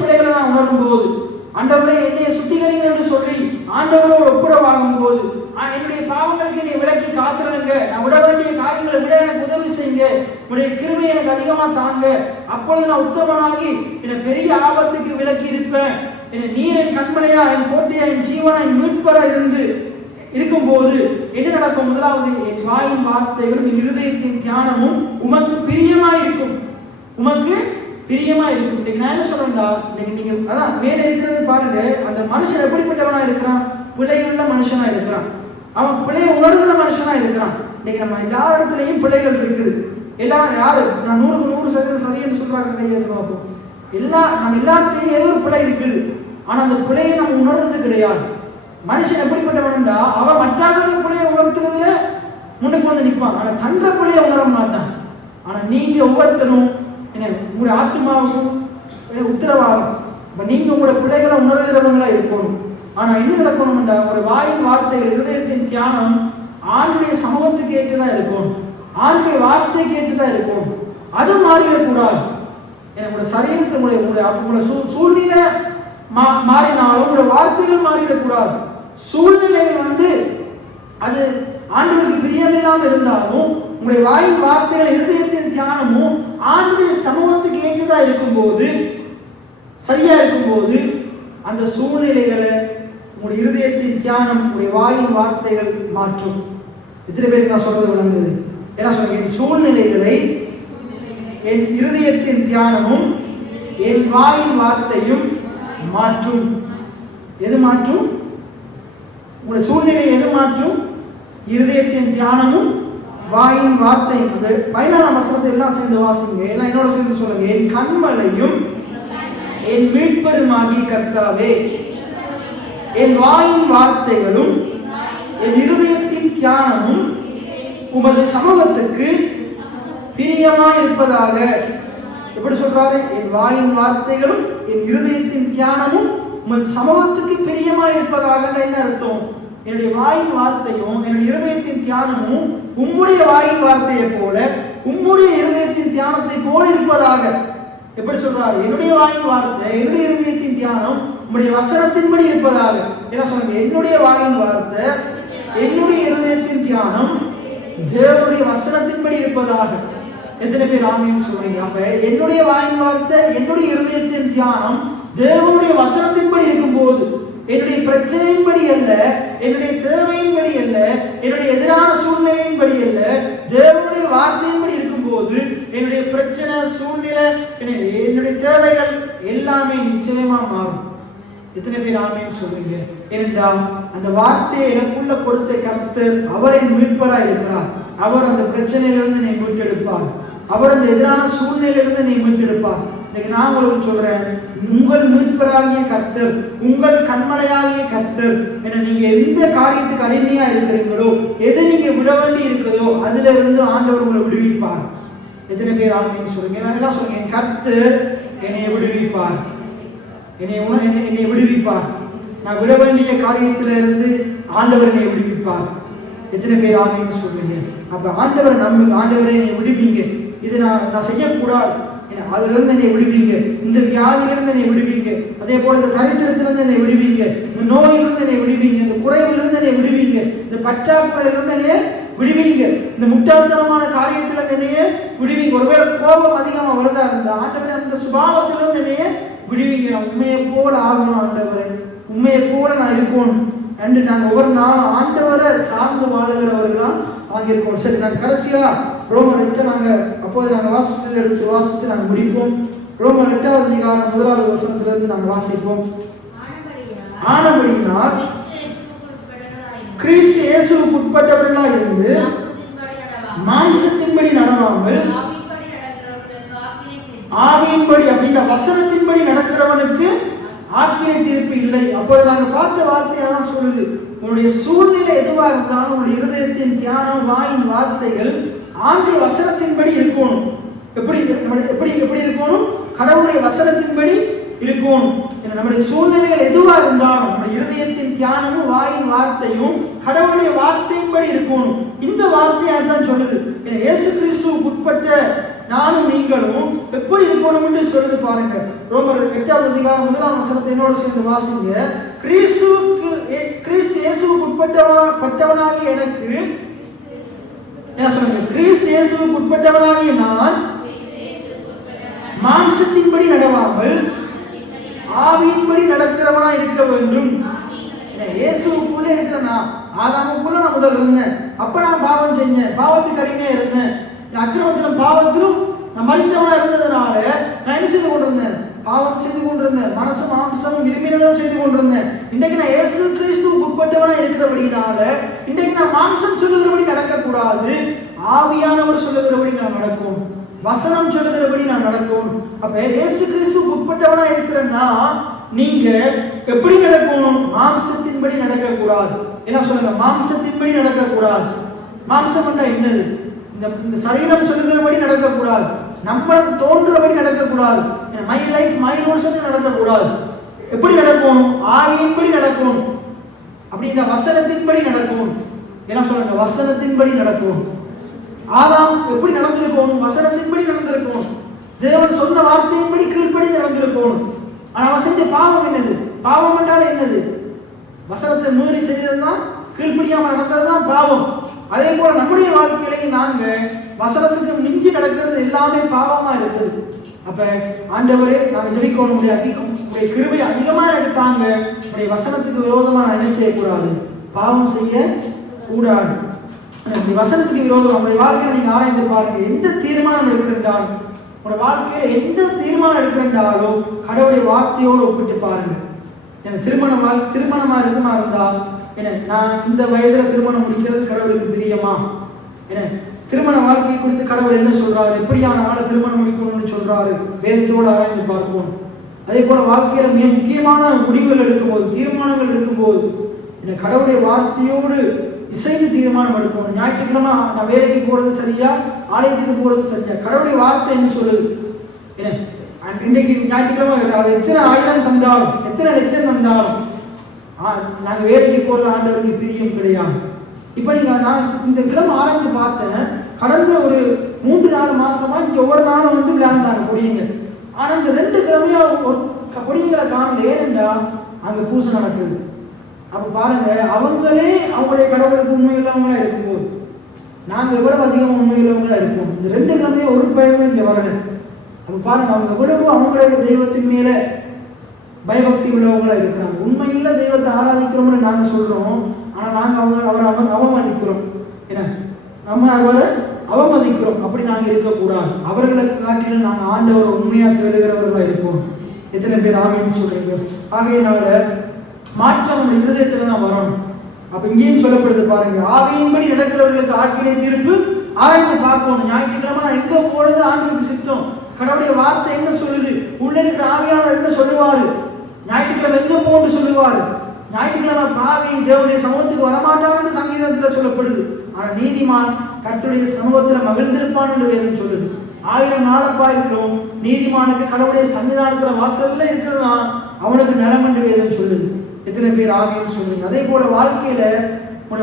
பிள்ளைகளை நான் உணரும் போது, ஆண்டவரே என்னைய சுத்திகரிங்க என்று சொல்லி ஆண்டவரோடு ஒப்புரவாகும் போது, என்னுடைய பாவங்களுக்கு என்னை விலக்கி காத்துறனுங்க, நான் விட வேண்டிய காரியங்களை விட எனக்கு உதவி செய்யுங்க, உடைய கிருபை எனக்கு அதிகமா தாங்க, அப்பொழுது நான் உத்தமனாகி என்னை பெரிய ஆபத்துக்கு விலக்கி இருப்பேன். என்னை நீர் என் கண்மலையா, என் கோட்டையா, என் ஜீவனா, என் மீட்பரா இருந்து இருக்கும்போது என்ன நடக்கும்? முதலாவது, என் வாயின் வார்த்தைகளும் என் இருதயத்தின் தியானமும் உமக்கு பிரியமா இருக்கும், உமக்கு பிரியமா இருக்கும். இன்னைக்கு நான் என்ன சொல்றேன்டா, இன்னைக்கு நீங்க அதான் மேல இருக்கிறது பாருங்க, அந்த மனுஷன் எப்படிப்பட்டவனா இருக்கிறான்? பிழையுள்ள மனுஷனா இருக்கிறான், அவன் பிழையை உணர்கிற மனுஷனா இருக்கிறான். இன்னைக்கு நம்ம எல்லா இடத்துலையும் பிழைகள் இருக்குது. யாரு நான் 100% சரியன்னு சொல்றாங்க கையை பார்ப்போம். நம்ம எல்லார்ட்டையும் ஏதோ ஒரு பிழை இருக்குது, ஆனா அந்த பிழையை நம்ம உணர்றது கிடையாது. மனுஷன் எப்படிப்பட்டவன்டா, அவன் மற்றவர்கள் பிழையை உணர்த்துறதுல முன்னுக்கு வந்து நிற்பான். ஆனா தன்ற பிள்ளைய உணர மாட்டான். ஆனா நீங்க ஒவ்வொருத்தரும் என்ன உங்களுடைய ஆத்மாவுக்கும் உத்தரவாதம். இப்ப நீங்க உங்களோட பிள்ளைகளை உணர்கிறவங்களா இருக்கணும். ஆனா என்ன நடக்கணும்டா, ஒரு வாயின் வார்த்தைகள் இருதயத்தின் தியானம் ஆண்டுடைய சமூகத்துக்கு ஏற்றுதான் இருக்கணும். ஆண்டுடைய வார்த்தைக்கு ஏற்றுதான் இருக்கணும். அது மாறிடக்கூடாது. உங்களுடைய சரீரத்தை உங்களுடைய சூழ்நிலை மாறினாலும் உங்களுடைய வார்த்தைகள் மாறிடக்கூடாது. சூழ்நிலைகள் அது ஆண்டவருக்கு பிரியமில்லாமல் இருந்தாலும் உங்களுடைய வாயின் வார்த்தைகள் இருதயத்தின் தியானமும் ஆண்டுடைய சமூகத்துக்கு ஏற்றுதான் இருக்கும்போது, சரியா இருக்கும்போது, அந்த சூழ்நிலைகளை உங்களுடைய இருதயத்தின் தியானம் உங்களுடைய வாயின் வார்த்தைகள் மாற்றும். எத்தனை பேருக்கு நான் சொல்றது விளங்குது? என்ன சொல்லுங்க, என் சூழ்நிலைகளை என் இருதயத்தின் தியானமும் என் வாயின் வார்த்தையும் மாற்றும். எது மாற்றும்? உங்களுடைய சூழ்நிலை எது மாற்றும்? இருதயத்தின் தியானமும் வாயின் வார்த்தையும். அந்த 14ஆம் வசனத்தை எல்லாம் சேர்ந்து வாசிங்க. எல்லாம் என்னோட சேர்ந்து சொல்லுங்க. என் கண்மலையும் என் மீட்பருமாகிய கர்த்தாவே, என் வாயின் வார்த்தைகளும் என் இருதயத்தின் தியானமும் உமது சமூகத்துக்கு பிரியமாய் இருப்பதாக. எப்படி சொல்றாரு? என் வாயின் வார்த்தைகளும் என் இருதயத்தின் தியானமும் உமது சமூகத்துக்கு பிரியமாய் இருப்பதாக. என்ன அர்த்தம்? என்னுடைய வாயின் வார்த்தையும் என்னுடைய இருதயத்தின் தியானமும் உம்முடைய வாயின் வார்த்தையை போல உம்முடைய இருதயத்தின் தியானத்தை போல இருப்பதாக. எப்படி சொல்றாரு? என்னுடைய வாயின் வார்த்தை என்னுடைய இருதயத்தின் தியானம் உம்முடைய வசனத்தின்படி இருப்பதாக. என்ன சொல்லுங்க? என்னுடைய வாயின் வார்த்தை என்னுடைய இருதயத்தின் தியானம் தேவனுடைய வசனத்தின்படி இருப்பதாக. எத்தனை பேர் ஆமீன் சொல்றீங்க? அப்ப என்னுடைய வாயின் வார்த்தை என்னுடைய இருதயத்தின் தியானம் தேவனுடைய வசனத்தின்படி இருக்கும்போது, என்னுடைய பிரச்சனையின்படி அல்ல, என்னுடைய தேவையின்படி அல்ல, என்னுடைய எதிரான சூழ்நிலையின்படி அல்ல, தேவனுடைய வார்த்தையின்படி இருக்கும்போது என்னுடைய பிரச்சனை, சூழ்நிலை, என்னுடைய தேவைகள் எல்லாமே நிச்சயமா மாறும். எத்தனை பேர் ஆமீன் சொல்றீங்க? ஏனென்றால் அந்த வார்த்தையை எனக்குள்ள கொடுத்த கர்த்தர் அவர் என் மீட்பராக இருக்கிறார். அவர் அந்த பிரச்சனையிலிருந்து என்னை மீட்டெடுப்பார். அவர் அந்த எதிரான சூழ்நிலையிலிருந்து என்னை மீட்டெடுப்பார். இன்னைக்கு நான் உங்களுக்கு சொல்றேன், உங்கள் மீட்பராகிய கர்த்தர், உங்கள் கண்மலையாகிய கர்த்தர். ஏன்னா நீங்க எந்த காரியத்துக்கு அடிமையா இருக்கிறீங்களோ, எதை நீங்க விட வேண்டி இருக்குதோ அதுல இருந்து ஆண்டவர் உங்களை விடுவிப்பார். எத்தனை பேர் ஆமீன் சொல்றீங்க? நான் எல்லாம் சொல்லுங்க, என் கர்த்தர் என்னை விடுவிப்பார், என்னை விடுவிப்பார். நான் விட வேண்டிய காரியத்தில இருந்து ஆண்டவர் என்னை விடுவிப்பார். எத்தனை பேர் ஆமீன் சொல்றீங்க? அப்ப ஆண்டவர் நம்புங்க. ஆண்டவரை என்னை விடுவீங்க, இது நான் செய்யக்கூடாது, அதுல இருந்து என்னை விடுவீங்க, இந்த வியாதியிலிருந்து என்னை விடுவீங்க, அதே போல இந்த தரித்திரத்திலிருந்து என்னை விடுவீங்க, இந்த நோயிலிருந்து என்னை விடுவீங்க, இந்த குறைவிலிருந்து என்னை விடுவீங்க, இந்த பற்றாக்குறையிலிருந்து என்னைய விடுவீங்க, இந்த முட்டாள்தனமான காரியத்திலிருந்து என்னைய விடுவீங்க. ஒருவேளை கோபம் அதிகமா வருதா இருந்தா ஆண்டவரே அந்த சுபாவத்திலிருந்து என்னைய விடுவீங்க. நான் உண்மையை போல ஆகணும் ஆண்டவரே, உண்மையை போல நான் இருக்கணும் என்று நாங்கள் ஒவ்வொரு நாளும் ஆண்டவரை சார்ந்து வாழுகிறவர்களா வாங்கியிருக்கோம். சரி, நாங்கள் கடைசியா ரோமர் 8 அப்போது நாங்கள் வாசித்தது எடுத்து வாசித்து நாங்கள் முடிப்போம். ரோமர் 8ஆவது அதிகாரம் 1வது வசனத்திலிருந்து நாங்கள் வாசிப்போம். ஆனபடியினால் கிறிஸ்து இயேசுவுக்கு உட்பட்டவர்களாக இருந்து மாம்சத்தின்படி நடவாமல் ஆவியின்படி அப்படின்ற வசனத்தின்படி நடக்கிறவனுக்கு ஆக்கினை தீர்ப்பு இல்லை. அப்போது நாங்கள் பார்த்த வார்த்தையாதான் சொல்லுது, உங்களுடைய சூழ்நிலை எதுவாக இருந்தாலும் உங்களுடைய இருதயத்தின் தியானம், வாயின் வார்த்தைகள் ஆண்டுடைய வசனத்தின்படி இருக்கணும். எப்படி இருக்கணும்? கடவுளுடைய வசனத்தின்படி இருக்கணும். நம்முடைய சூழ்நிலைகள் எதுவாக இருந்தாலும் நம்முடைய இருதயத்தின் தியானமும் வாயின் வார்த்தையும் கடவுளுடைய வார்த்தையின்படி இருக்கணும். இந்த வார்த்தையை தான் சொல்லுது. இயேசு கிறிஸ்துவுக்கு உட்பட்ட நானும் நீங்களும் எப்படி இருக்கணும் என்று சொல்லுது பாருங்க. ரோமர் 8ஆவது அதிகாரம் 1ஆம் வசனத்தை என்னோடு சேர்ந்து வாசிங்க. கிறிஸ்து இயேசுவுக்கு உட்பட்டவனாகிய எனக்கு என்ன சொல்லுங்க? கிறிஸ்து இயேசுவுக்கு உட்பட்டவனாகிய நான் மாம்சத்தின்படி நடவாமல் ஆவியின்படி நடக்கிறவனா இருக்க வேண்டும். இயேசுக்குள்ளே இருக்கிற நான், ஆதாமுக்குள்ள நான் முதல் இருந்தேன். அப்ப நான் பாவம் செஞ்சேன், பாவத்துக்கு அடிமையா இருந்தேன், அக்கிரமத்திலும் பாவத்திலும் நான் மறித்தவனா இருந்ததுனால நான் என்ன செய்து கொண்டிருந்தேன்? பாவம் செய்து கொண்டிருந்தேன், மனசு மாம்சமும் விரும்பினதான் செய்து கொண்டிருந்தேன். இன்றைக்கு நான் இயேசு கிறிஸ்துவுக்கு உட்பட்டவனா இருக்கிறபடினால இன்றைக்கு நான் மாம்சம் சொல்லுகிறபடி நடக்கக்கூடாது, ஆவியானவர் சொல்லுகிறபடி நான் நடக்கும், வசனம் சொல்லுகிறபடி நான் நடக்கும். அப்ப இயேசு கிறிஸ்துவுக்கு உட்பட்டவனா இருக்கிறன்னா நீங்க எப்படி நடக்கணும்? மாம்சத்தின்படி நடக்கக்கூடாது. என்ன சொல்லுங்க? மாம்சத்தின்படி நடக்கக்கூடாது. மாம்சம் என்றால் என்னது? இந்த சரீரம் சொல்லுகிறபடி நடக்கக்கூடாது, நம்மளுக்கு தோன்றபடி நடக்கக்கூடாது, மை லைஃப் மை ரூல்ஸ் நடக்கக்கூடாது. எப்படி நடக்கணும்? ஆவியின்படி நடக்கணும். அப்படின்னா வசனத்தின்படி நடக்கணும். என்ன சொல்லுங்க? வசனத்தின்படி நடக்கணும். ஆதாம் எப்படி நடந்திருக்கணும்? வசனத்தின்படி நடந்திருக்கணும். தேவன் சொன்ன வார்த்தையின்படி கீழ்ப்படி நடந்திருக்கணும். ஆனால் அவன் செஞ்ச பாவம் என்னது? பாவம் என்றால் என்னது? வசனத்தை மீறி செய்ததுதான், கீழ்ப்படியாமல் நடந்ததுதான் பாவம். அதே போல நம்முடைய வாழ்க்கையிலேயே நாங்க வசனத்துக்கு மிஞ்சி நடக்கிறது எல்லாமே பாவமா இருக்குது. அப்ப ஆண்டவரே, நாங்க ஜெபிக்கணும், உடைய கிருபை அதிகமாக எடுத்தாங்க, உடைய வசனத்துக்கு விரோதமா நான் என்ன செய்யக்கூடாது? பாவம் செய்ய கூடாது. வசனத்துக்கு விரோதம் நம்முடைய வாழ்க்கையில நீங்க ஆராய்ந்து பாருங்க. எந்த தீர்மானம் எடுக்கின்றாலும், உங்களுடைய வாழ்க்கையில எந்த தீர்மானம் எடுக்கின்றாலும் கடவுளுடைய வார்த்தையோடு ஒப்பிட்டு பாருங்க. எனக்கு திருமணமா இருக்குமா இருந்தா, நான் இந்த வயதுல திருமணம் முடிக்கிறது கடவுளுக்கு பிரியமா? திருமண வாழ்க்கை குறித்து கடவுள் என்ன சொல்றாரு? எப்படியான ஆளை திருமணம் முடிக்கணும்னு சொல்றாரு? வேதத்தோடு ஆராய்ந்து பார்ப்போம். அதே போல வாழ்க்கையில மிக முக்கியமான முடிவுகள் எடுக்கும்போது, தீர்மானங்கள் எடுக்கும்போது கடவுளுடைய வார்த்தையோடு இசைந்து தீர்மானம் எடுக்கணும். ஞாயிற்றுக்கிழமை நான் வேலைக்கு போறது சரியா, ஆலயத்துக்கு போறது சரியா? கடவுளுடைய வார்த்தை என்ன சொல்லுது? இன்னைக்கு ஞாயிற்றுக்கிழமை அது எத்தனை ஆயிரம் தந்தாலும், எத்தனை லட்சம் தந்தாலும் நாங்கள் வேலைக்கு போறது ஆண்டவருக்கு பிரியம் கிடையாது. இப்போ நான் இந்த கிழமை ஆராய்ந்து பார்த்தேன். கடந்த ஒரு 3-4 மாசமா இங்கே ஒவ்வொரு நாளும் வந்து விளையாண்டாங்க பொடியங்க. ஆனால் இந்த 2 கிழமையா ஒரு பொடியங்களை காணல. ஏனென்றா அங்கே பூசை நடக்குது. அப்போ பாருங்க, அவங்களே அவங்களுடைய கடவுளுக்கு உண்மை உள்ளவங்களா இருக்கும்போது நாங்கள் எவ்வளவு அதிகமாக உண்மை உள்ளவங்களா இருப்போம். இந்த 2 கிழமையா ஒரு பயமும் இங்கே வரல. அப்போ பாருங்க, அவங்க எவ்வளவு அவங்களுடைய தெய்வத்தின் மேல பயபக்தி உள்ளவங்களா இருக்கிறாங்க. உண்மையுள்ள தெய்வத்தை ஆராதிக்கிறோம்னு நாங்கள் சொல்றோம், ஆனால் நாங்கள் அவரை அவமதிக்கிறோம். என்ன, நம்ம அவரை அவமதிக்கிறோம். அப்படி நாங்கள் இருக்கக்கூடாது. அவர்களுக்கு காட்டிலும் நாங்கள் ஆண்டவரை உண்மையா தேடுகிறவர்களா இருப்போம். எத்தனை பேர் ஆமீன்னு சொல்றீங்க? ஆகையினால மாற்றம் நம்ம இருதயத்துல தான் வரணும். அப்ப இங்கேயும் சொல்லப்படுது பாருங்க, ஆவியின்படி நடக்கிறவர்களுக்கு ஆக்கிலே தீர்ப்பு ஆராய்ந்து பார்க்கணும். ஞாயிற்றுக்கிழமை நான் எங்க போறது ஆண்டவருக்கு சித்தம்? கடவுளுடைய வார்த்தை என்ன சொல்லுது? உள்ள இருக்கிற ஆவியானவர் என்ன சொல்லுவாரு? ஞாயிற்றுக்கிழமை எங்க போன்னு சொல்லுவாரு? ஞாயிற்றுக்கிழமை பாவி தேவனுடைய சமூகத்துக்கு வரமாட்டான்னு சங்கீதத்துல சொல்லப்படுது. ஆனா நீதிமான் கர்த்தருடைய சமூகத்துல மகிழ்ந்திருப்பான் என்று வேதம் சொல்லுது. 1000 நாளப்பாயிருக்கிறோம் நீதிமானுக்கு கடவுளுடைய சன்னிதானத்துல வாசல்ல இருக்கிறதா அவனுக்கு நலம் என்று வேதம் சொல்லுது. எத்தனை பேர் ஆவின்னு சொல்லுங்க? அதே போல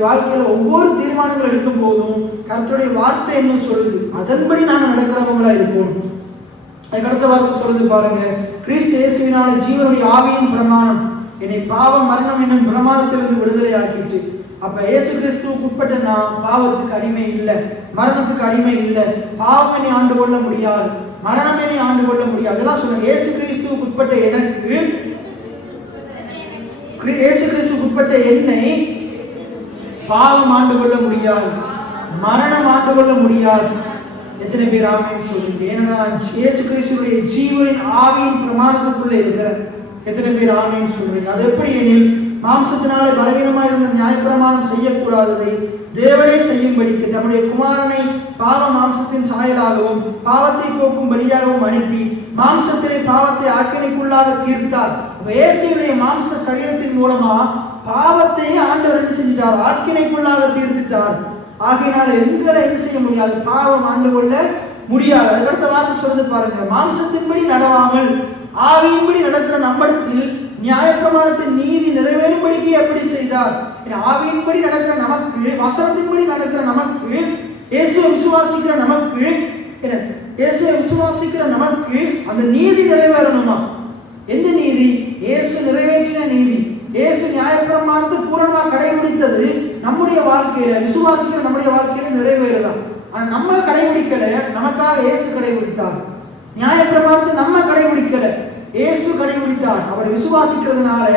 வாழ்க்கையில ஒவ்வொரு தீர்மானங்கள் எடுக்கும் போதும் கர்த்தருடைய வார்த்தை என்ன சொல்லுது, அதன்படி நாம நடக்கிறவங்களா இருப்போம். அதுக்கு அடுத்த வார்த்தை சொல்லுது பாருங்க, கிறிஸ்து இயேசுவினால ஜீவனுடைய ஆவியின் பிரமாணம் என்னை பாவம் மரணம் என்னும் பிரமாணத்திலிருந்து விடுதலை ஆக்கிட்டு. அப்ப இயேசு கிறிஸ்துவுக்கு உட்பட்ட நான் பாவத்துக்கு அடிமை இல்லை, மரணத்துக்கு அடிமை இல்லை. பாவம் என்னை ஆண்டு கொள்ள முடியாது, மரணம் என்னை ஆண்டு கொள்ள முடியாது. அதெல்லாம் சொல்லுங்க. இயேசு கிறிஸ்துவுக்கு உட்பட்ட எனக்கு, இயேசு கிறிஸ்துவுக்கு உட்பட்ட என்னை பாவம் ஆண்டு கொள்ள முடியாது, மரணம் ஆண்டு கொள்ள முடியாது. எத்தனை பேர் ஆவின்னு சொல்லுங்க? ஏன்னா இயேசு கிறிஸ்துவுடைய ஜீவனின் ஆவியின் பிரமாணத்துக்குள்ள இருக்கிற எத்தனை பேர் ஆவின்னு சொல்றீங்க? அது எப்படி எனில், மாம்சத்தினாலே பலவீனமாக இருந்த நியாயப்பிரமாணம் செய்யக்கூடாததை தேவனே செய்யும்படிக்கு தம்முடைய குமாரனை பாவ மாம்சத்தின் சாயலாகவும் பாவத்தை போக்கும் பலியாகவும் அனுப்பி மாம்சத்திலே பாவத்தை ஆக்கினைக்குள்ளாக தீர்த்தார். இயேசுவுடைய மாம்ச சரீரத்தின் மூலமா பாவத்தை ஆண்டவர் என்ன செஞ்சிட்டார்? ஆக்கினைக்குள்ளாக தீர்த்துட்டார். ஆகையினால எங்களை என்ன செய்ய முடியாது? பாவம் ஆண்டு கொள்ள முடியாது. அதுக்கடுத்த வார்த்தை சொல்றது பாருங்க, மாம்சத்தின்படி நடவாமல் ஆவியின்படி நடக்கிற நம்மிடத்தில் நியாயப்பிரமாணத்தின் நீதி நிறைவேறும்படிக்கு எப்படி செய்தார்? ஆவியின்படி நடக்கிற நமக்கு, வசனத்தின்படி நடக்கிற நமக்கு, இயேசுவை விசுவாசிக்கிற நமக்கு, இயேசுவை விசுவாசிக்கிற நமக்கு அந்த நீதி நிறைவேறணுமா? எந்த நீதி? இயேசு நிறைவேற்றின நீதி. இயேசு நியாயப்பிரமாணத்தை பூரணமாக கடைபிடித்தது நம்முடைய வாழ்க்கையில, விசுவாசிக்கிற நம்முடைய வாழ்க்கையில நிறைவேறுதான். ஆனா நம்ம கடைபிடிக்கல, நமக்காக இயேசு கடைபிடித்தார். நியாயப்பிரமாணத்தை நம்ம கடைபிடிக்கல, இயேசு கடைபிடித்தார். அவரை விசுவாசிக்கிறதுனால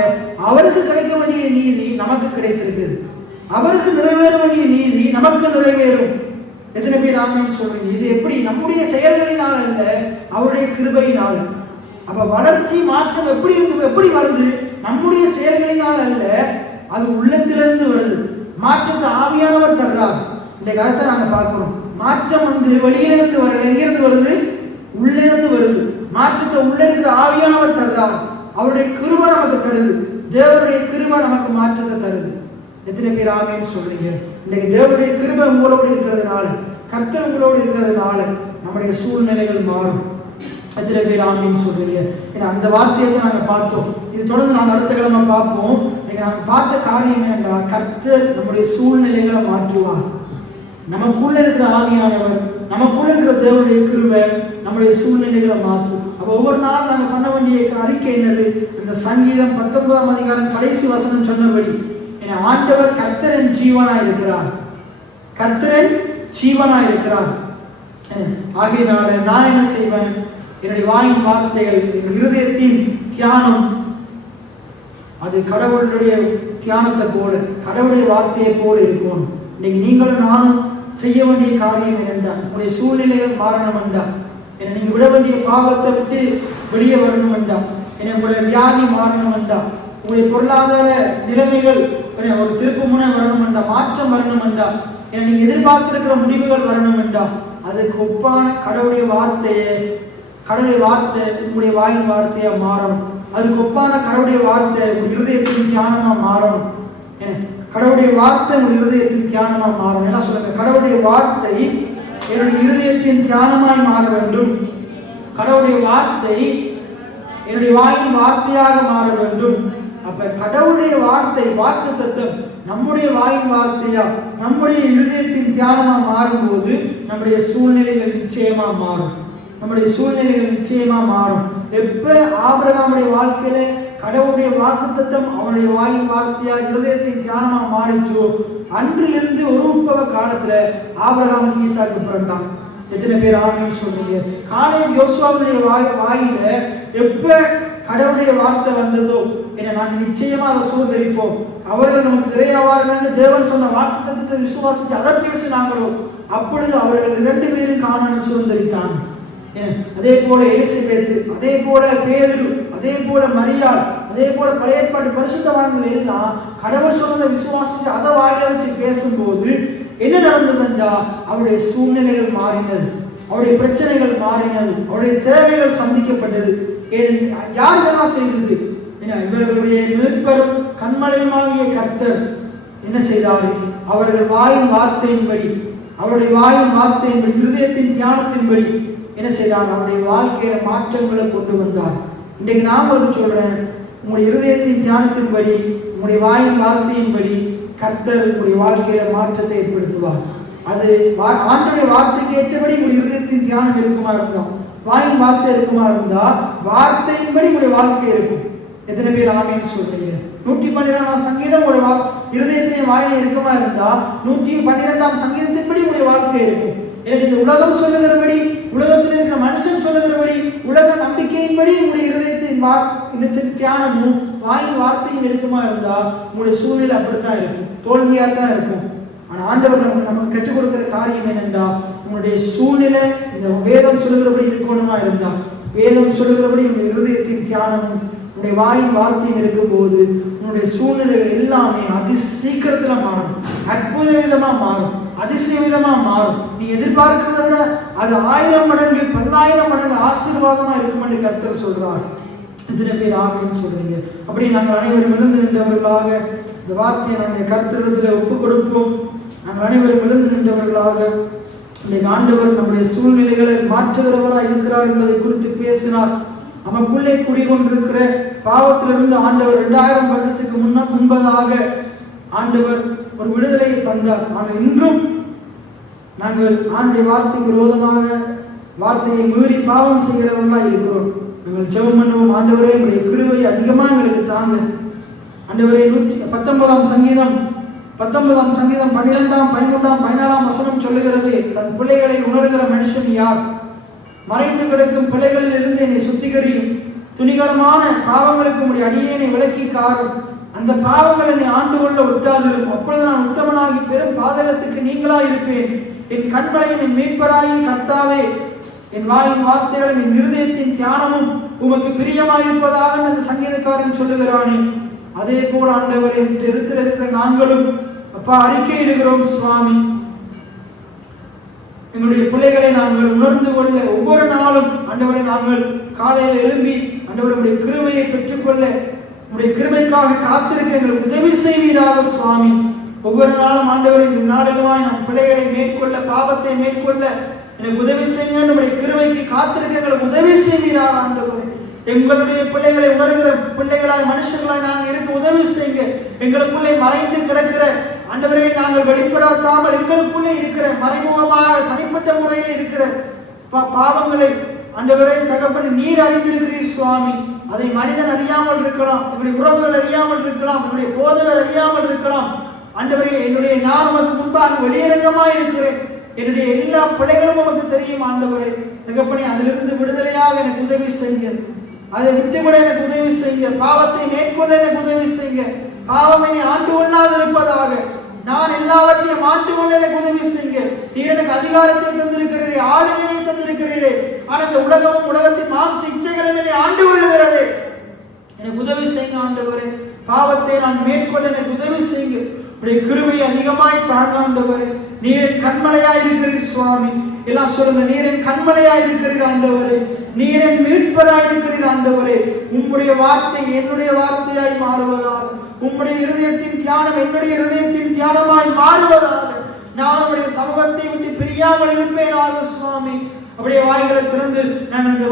அவருக்கு கிடைக்க வேண்டிய நீதி நமக்கு கிடைத்திருக்குது. அவருக்கு நிறைவேற வேண்டிய நீதி நமக்கு நிறைவேறும். எத்தனை பேர் ஆமென் சொல்றீங்க? இது எப்படி? நம்முடைய செயல்களினால் அல்ல, அவருடைய கிருபையினால். அப்ப வளர்ச்சி மாற்றம் எப்படி வருது? நம்முடைய செயல்களினால் அல்ல, அது உள்ளத்திலிருந்து வருது. மாற்றத்தை ஆவியானவர் தர்றார். இந்த கருத்தை நாங்க பார்க்கிறோம். மாற்றம் வெளியிலிருந்து வரல, எங்கிருந்து வருது? உள்ளிருந்து வருது. மாற்றத்தை உள்ள இருக்கிற ஆவியானவர் தர்றார். அவருடைய கிருபை நமக்கு தருது. தேவனுடைய கிருபை நமக்கு மாற்றத்தை தருது. எத்தனை பேர் ஆமேன்னு சொல்றீங்க? இன்னைக்கு தேவனுடைய கிருபை உங்களோடு இருக்கிறதுனால, கர்த்தர் உங்களோடு இருக்கிறதுனால நம்முடைய சூழ்நிலைகள் மாறும். எத்தனை பேர் ஆமேன்னு சொல்றீங்க? ஏன்னா அந்த வார்த்தையை தான் நாங்கள் பார்த்தோம். இது தொடர்ந்து நாங்கள் அடுத்த கிழமை பார்ப்போம். நாங்கள் பார்த்த காரியம் என்னென்னா, கர்த்தர் நம்முடைய சூழ்நிலைகளை மாற்றுவார். நமக்குள்ள இருக்கிற ஆவியானவர், நமக்குள்ள இருக்கிற தேவனுடைய கிருபை நம்முடைய சூழ்நிலைகளை மாற்றும். அப்போ ஒவ்வொரு நாளும் நாங்கள் பண்ண வேண்டிய அறிக்கை என்னது? இந்த சங்கீதம் 19ஆம் அதிகாரம் கடைசி வசனம் சொன்னபடி, என ஆண்டவர் கர்த்தரின் ஜீவனாய் இருக்கிறார், கர்த்தரின் ஜீவனாய் இருக்கிறார். ஆகையினால நான் என்ன செய்வேன்? என்னுடைய வாயின் வார்த்தைகள், என் இருதயத்தின் தியானம் அது கடவுளுடைய தியானத்தை போல, கடவுளுடைய வார்த்தையை போல இருக்கும். இன்னைக்கு நீங்களும் நானும் செய்ய வேண்டிய காரியம் என்னென்றால், உங்களுடைய சூழ்நிலைகள் மாறணும் என்றால், என்னை நீங்கள் விட வேண்டிய பாவத்தை விட்டு வெளியே வரணும் என்றால், என்னை உங்களுடைய வியாதி மாறணும் என்றால், உங்களுடைய பொருளாதார நிலைமைகள் ஒரு திருப்பு முனை வரணும் என்றால், மாற்றம் வரணும் என்றால், என்னை நீங்கள் எதிர்பார்த்திருக்கிற முடிவுகள் வரணும் என்றால், அதுக்கு ஒப்பான கடவுளுடைய வார்த்தையை, கடவுளுடைய வார்த்தை உங்களுடைய வாயின் வார்த்தையா மாறணும். அதுக்கு ஒப்பான கடவுளுடைய வார்த்தை உங்கள் இருதயத்தின் தியானமா மாறணும். கடவுளுடைய வார்த்தை உங்கள் இருதயத்தின் தியானமா மாறணும். என்ன சொல்லுங்க? கடவுளுடைய வார்த்தை என்னுடைய இருதயத்தின் தியானமாய் மாற வேண்டும். கடவுளுடைய வார்த்தை என்னுடைய வாயின் வார்த்தையாக மாற வேண்டும். அப்ப கடவுளுடைய வார்த்தை, வாக்கு தத்துவம் நம்முடைய வாயின் வார்த்தையா, நம்முடைய இருதயத்தின் தியானமா மாறும்போது நம்முடைய சூழ்நிலைகள் நிச்சயமா மாறும். நம்முடைய சூழ்நிலைகள் நிச்சயமா மாறும். எப்ப ஆபிரகாமுடைய வாழ்க்கையில கடவுளுடைய வாக்கு தத்துவம் அவனுடைய வாயின் வார்த்தையா, இருதயத்தின் தியானமா மாறிச்சோ, அன்றிலிருந்து ஒரு உற்பவ காலத்துல ஆபிரகாமுக்கு ஈசாக்கு பிறந்தான். எத்தனை பேர் ஆமேன்னு சொல்றீங்க? காலேப் யோசுவாவுடைய வாயில எப்ப கடவுளுடைய வார்த்தை வந்ததோ, என நாங்கள் நிச்சயமா அதை சுதந்திரிப்போம், அவர்கள் நமக்கு இறையாவார்கள் தேவன் சொன்ன வாக்கு தத்துவத்தை விசுவாசித்து அதை பேசினாங்களோ, அப்பொழுது அவர்கள் 2 பேரும் கானானை சுதந்திரித்தாங்க. அதே போல எலிசபெத், அதே போல பேதுரு, அதே போல மரியாள், அதே போல பழைய ஏற்பாட்டு பரிசுத்தவான்கள் எல்லாம் கடவுள் சொன்னதை விசுவாசித்து அதை வாயில வச்சு பேசும்போது என்ன நடந்ததுன்றா, அவருடைய சூழ்நிலைகள் மாறினது, அவருடைய பிரச்சனைகள் மாறினது, அவருடைய தேவைகள் சந்திக்கப்பட்டது. யார் இதெல்லாம் செய்தது? இவர்களுடைய மீட்பரும் கண்மலையுமாகிய கர்த்தர் என்ன செய்தார்? அவர்கள் வாயின் வார்த்தையின்படி, அவருடைய வாயின் வார்த்தையின்படி, இருதயத்தின் தியானத்தின்படி என்ன செய்தார்? அவருடைய வாழ்க்கையில மாற்றங்களை கொண்டு வந்தார். இன்றைக்கு நான் உங்களுக்கு சொல்றேன், உங்களுடைய இருதயத்தின் தியானத்தின்படி, உங்களுடைய வாயின் வார்த்தையின்படி கர்த்தர் உங்களுடைய வாழ்க்கையில மாற்றத்தை ஏற்படுத்துவார். அது ஆண்டவருடைய வார்த்தைக்கு ஏற்றபடி உங்களுடைய இருதயத்தின் தியானம் இருக்குமா இருந்தா, வாயின் வார்த்தை இருக்குமா இருந்தா, வார்த்தையின்படி உங்களுடைய வாழ்க்கை இருக்கும். எத்தனை பேர் ஆமேன்னு சொல்றீங்க? 112ஆம் சங்கீதம் உங்களுடைய இருதயத்திலே வாயில இருக்குமா இருந்தா, 112ஆம் சங்கீதத்தின்படி உங்களுடைய வாழ்க்கை இருக்கும். எனக்கு இந்த உலகம் சொல்லுகிறபடி, உலகத்தில் இருக்கிற மனுஷன் சொல்லுகிறபடி, உலக நம்பிக்கையின்படி உங்களுடைய இருதயத்தின் தியானமும் வாயின் வார்த்தையும் இருக்குமா இருந்தா, உங்களுடைய சூழ்நிலை அப்படித்தான் இருக்கும், தோல்வியாக தான் இருக்கும். ஆனால் ஆண்டவர் நமக்கு கற்றுக் கொடுக்கிற காரியம் என்னென்றா, உங்களுடைய சூழ்நிலை இந்த வேதம் சொல்லுகிறபடி இருக்கணுமா இருந்தா, வேதம் சொல்லுகிறபடி உங்களுடைய இருதயத்தின் தியானமும் உங்களுடைய வாயின் வார்த்தையும் இருக்கும் போது உங்களுடைய சூழ்நிலைகள் எல்லாமே சீக்கிரத்துல மாறும், அற்புத விதமா மாறும், அதிசய விதமா மாறும். நீ எதிர்பார்க்கிறத விட அது 1000 மடங்கு 10,000 மடங்கு ஆசீர்வாதமா இருக்கும் என்று கர்த்தர் சொல்றார். இத்தனை பேர் ஆமேன்னு சொல்றீங்க? அப்படி நாங்கள் அனைவரும் எழுந்து நின்றவர்களாக இந்த வார்த்தையை நாங்கள் கர்த்தரிடத்தில் ஒப்புக் கொடுப்போம். நாங்கள் அனைவரும் எழுந்து நின்றவர்களாக இன்றைக்கு ஆண்டவர் நம்முடைய சூழ்நிலைகளை மாற்றுகிறவராக இருக்கிறார் என்பதை குறித்து பேசினார். நமக்குள்ளே குடிகொண்டிருக்கிற பாவத்திலிருந்து ஆண்டவர் 2000 வருடத்துக்கு முன்பதாக ஆண்டவர் ஒரு விடுதலையை தந்தார். ஆனால் இன்றும் நாங்கள் ஆண்டுடைய வார்த்தைக்கு விரோதமாக வார்த்தையை மீறி பாவம் செய்கிறவர்களாக இருக்கிறோம். நாங்கள் ஜெபம் பண்ணுவோம். ஆண்டவரே, உங்களுடைய கிருபை அதிகமாக எங்களுக்கு தாங்க. ஆண்டவரே, 19ஆம் சங்கீதம் 12ஆம் 13ஆம் 14ஆம் வசனம் சொல்லுகிறது, தன் பிள்ளைகளை உணர்கிற மனுஷன் யார்? மறைந்து கிடக்கும் பிள்ளைகளில் இருந்து என்னை சுத்திகரியும், துணிகரமான பாவங்களுக்கு உடைய அடியேனை விலக்கி காரும், அந்த பாவங்கள் என்னை ஆண்டு கொள்ள விட்டாதிருக்கும், அப்பொழுது நான் உத்தமனாகி பெரும் பாதகத்துக்கு நீங்களா இருப்பேன். என் கண்களையும் என் மீட்பராகி கர்த்தாவே, என் வாயின் வார்த்தைகளும் என் இருதயத்தின் தியானமும் உமக்கு பிரியமாயிருப்பதாக அந்த சங்கீதக்காரன் சொல்லுகிறானே, அதே போல ஆண்டவர் என்ற இடத்தில் இருக்கிற நாங்களும் அப்பா அறிக்கையிடுகிறோம். சுவாமி, எங்களுடைய பிள்ளைகளை நாங்கள் உணர்ந்து கொள்ள ஒவ்வொரு நாளும் ஆண்டவரை நாங்கள் காலையில் எழும்பி ஆண்டவருடைய கிருபையை பெற்றுக்கொள்ள உங்களுடைய கிருபைக்காக காத்திருக்க எங்களுக்கு உதவி செய்வீராக. சுவாமி, ஒவ்வொரு நாளும் ஆண்டவரே இந்த நாளெல்லாம் நம் பிள்ளைகளை மேற்கொள்ள, பாவத்தை மேற்கொள்ள எனக்கு உதவி செய்யுங்க. நம்முடைய கிருபைக்கு காத்திருக்க எங்களுக்கு உதவி செய்கிறார் ஆண்டவரே. எங்களுடைய பிள்ளைகளை உணர்கிற பிள்ளைகளாய், மனுஷர்களாய் நாங்கள் இருக்க உதவி செய்யுங்க. எங்களுக்குள்ளே மறைந்து கிடக்கிற ஆண்டவரே, நாங்கள் வெளிப்படாதாமல் எங்களுக்குள்ளே இருக்கிற மறைமுகமாக தனிப்பட்ட முறையில் இருக்கிற பாவங்களை ஆண்டவரே தகப்பன் நீர் அறிந்திருக்கிறீர் சுவாமி. அதை மனிதன் அறியாமல் இருக்கலாம், என்னுடைய உறவுகள் அறியாமல் இருக்கலாம், என்னுடைய போதகர் அறியாமல் இருக்கலாம். ஆண்டவரே, நான் உமக்கு முன்பாக வெளியரங்கமாக இருக்கிறேன். என்னுடைய எல்லா பிள்ளைகளும் உமக்கு தெரியும் ஆண்டவரே. தகப்பனே, அதிலிருந்து விடுதலையாக எனக்கு உதவி செய்யுங்க. அதை விட்டுவிட எனக்கு உதவி செய்யுங்க. பாவத்தை மேற்கொள்ள எனக்கு உதவி செய்யுங்க. பாவம் என்னை ஆண்டு கொள்ளாது இருப்பதாக, நான் எல்லாவற்றையும் ஆண்டு கொள்ள எனக்கு உதவி செய்யுங்க. நீர் எனக்கு அதிகாரத்தை தந்திருக்கிறீரே, ஆளுகையை தந்திருக்கிறீரே. ஆனால் இந்த உலகமும் உலகத்தின் மாம்ச இச்சைகளும் என்னை ஆண்டு கொள்ளுகிறது. எனக்கு உதவி செய்யுங்க ஆண்டவரே. பாவத்தை நான் மேற்கொள்ள எனக்கு உதவி செய்யுங்க. உடைய கிருபை அதிகமாய் தாங்க ஆண்டவரே. நீரின் கண்மலையாய் இருக்கிறீர் சுவாமி. எல்லாம் சொல்லுங்க, நீரின் கண்மலையாய் இருக்கிறீர் ஆண்டவரே. நீரின் மீட்பராய் இருக்கிறீர் ஆண்டவரே. உம்முடைய வார்த்தை என்னுடைய வார்த்தையாய் மாறுவதாக, உம்முடைய இருதயத்தின் தியானம் என்னுடைய இருதயத்தின் தியானமாய் மாறுவதாக. நான் உடைய சமூகத்தை விட்டு பிரியாமல் இருப்பேனாக சுவாமி. அப்படியே வாய்களை திறந்து நாங்கள் இந்த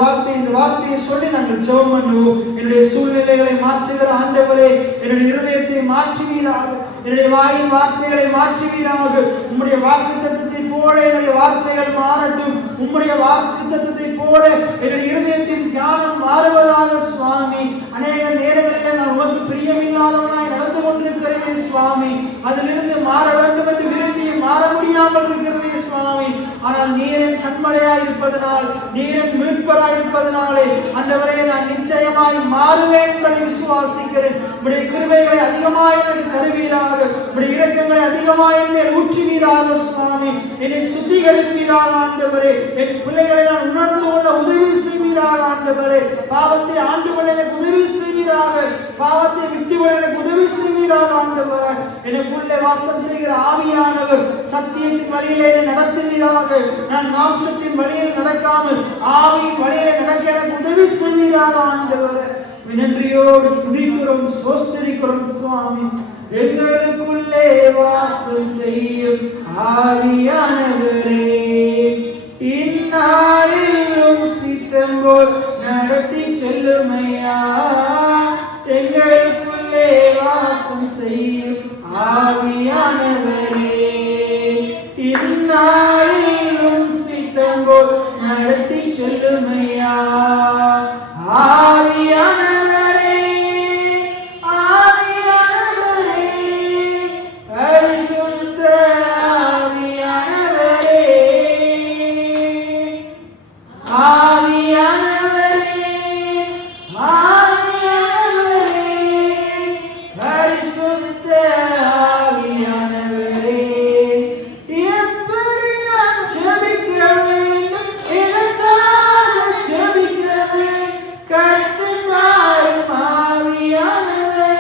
வார்த்தையை சொல்லி நாங்கள் ஜெபம் பண்ணுவோம். என்னுடைய சூழ்நிலைகளை மாற்றுகிற ஆண்டவரே, என்னுடைய இருதயத்தை மாற்றுவீராக, என்னுடைய வாயின் வார்த்தைகளை மாற்றுவீராக. உம்முடைய வாக்குத்தத்தத்தை போல என்னுடைய வார்த்தைகள் மாறட்டும். உம்முடைய வாக்குத்தத்தத்தை போல என்னுடைய இருதயத்தின் தியானம் மாறுவதாக சுவாமி. அநேக நேரங்களில் நான் உமக்கு பிரியமில்லாதவனாய் நடந்து கொண்டிருக்கிறேனே சுவாமி. அதிலிருந்து மாற வேண்டும் என்று விரும்பி மாற முடியாமல் இருக்கிறதே சுவாமி. ஆனால் நீரின் கண்மலையாய் இருப்பதனால், நீரின் மீட்பராய் இருப்பதனாலே ஆண்டவரே, நான் நிச்சயமாய் மாறுவேன் என்பதை விசுவாசிக்கிறேன். உடைய கிருபைகளை அதிகமாய் எனக்கு தருவீராக, உடைய இரக்கங்களை அதிகமாய் மேல் ஊற்றுவீராக சுவாமி. என்னை சுத்திகரிப்பீராக ஆண்டவரே. என் பிள்ளைகளை நான் உணர்ந்து கொள்ள உதவி செய்வீராக ஆண்டவரே. பாவத்தை ஆண்டு கொள்ள எனக்கு உதவி செய்வீராக, பாவத்தை விட்டு கொள்ள எனக்கு உதவி செய்வீராக ஆண்டவரே. எனக்குள்ளே வாசம் செய்கிற ஆவியானவர் சத்தியத்தின் வழியிலே நடத்துவீராக. நான் மாம்சத்தின் வழியில் நடக்காமல் ஆவியின் வழியிலே நடக்க எனக்கு உதவி செய்வீராக ஆண்டவரே. நன்றியோடு துதிக்கிறோம், ஸ்தோத்திரிக்கிறோம் சுவாமி. எங்களுக்குள்ளே வாசம் செய்யும் ஆவியானவரே, இந்நாளிலும் சித்தம் போல் நடத்தி செல்லுமையா. எங்களுக்குள்ளே வாசம் செய்யும் ஆவியானவரே, இந்நாளிலும் சித்தம் போல் நடத்தி செல்லுமையா. ஆவியானவரே, ஆவியானவரே, பரிசுத்த ஆவியானவரே, ஆவியானவரே, ஆவியானவரே, பரிசுத்த ஆவியானவரே. எப்படி நான் ஜெபிக்க வேண்டும், எனக்காக ஜெபிக்க வேண்டும், கர்த்தர் ஆவியானவரே.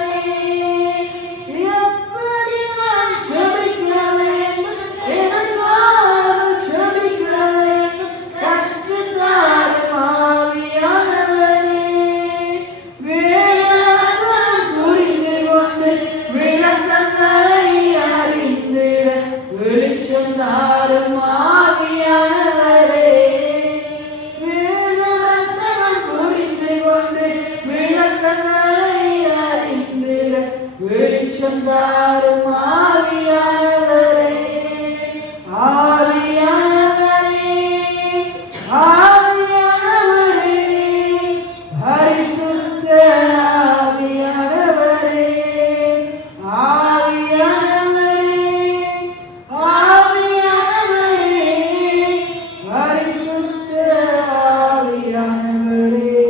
எப்படி நான் ஜெபிக்க வேண்டும், எனக்காக ஜெபிக்க வேண்டும், கர்த்தர் ஆவியானவரே. வேதவசனம் புரிந்து கொண்டு விளக்கங்களை அறிந்திட வெளிச்சம் தாரும் ஆவியானவரே. வேதவசனம் புரிந்து கொண்டு விளக்கங்களை அறிந்திட வெளிச்சம் தாரும் ஆவியானவரே. ஆவியானவரே, ஆவியானவரே, பரிசுத்த ஆவியானவரே, ஆவியானவரே, ஆவியானவரே, பரிசுத்த ஆவியானவரே.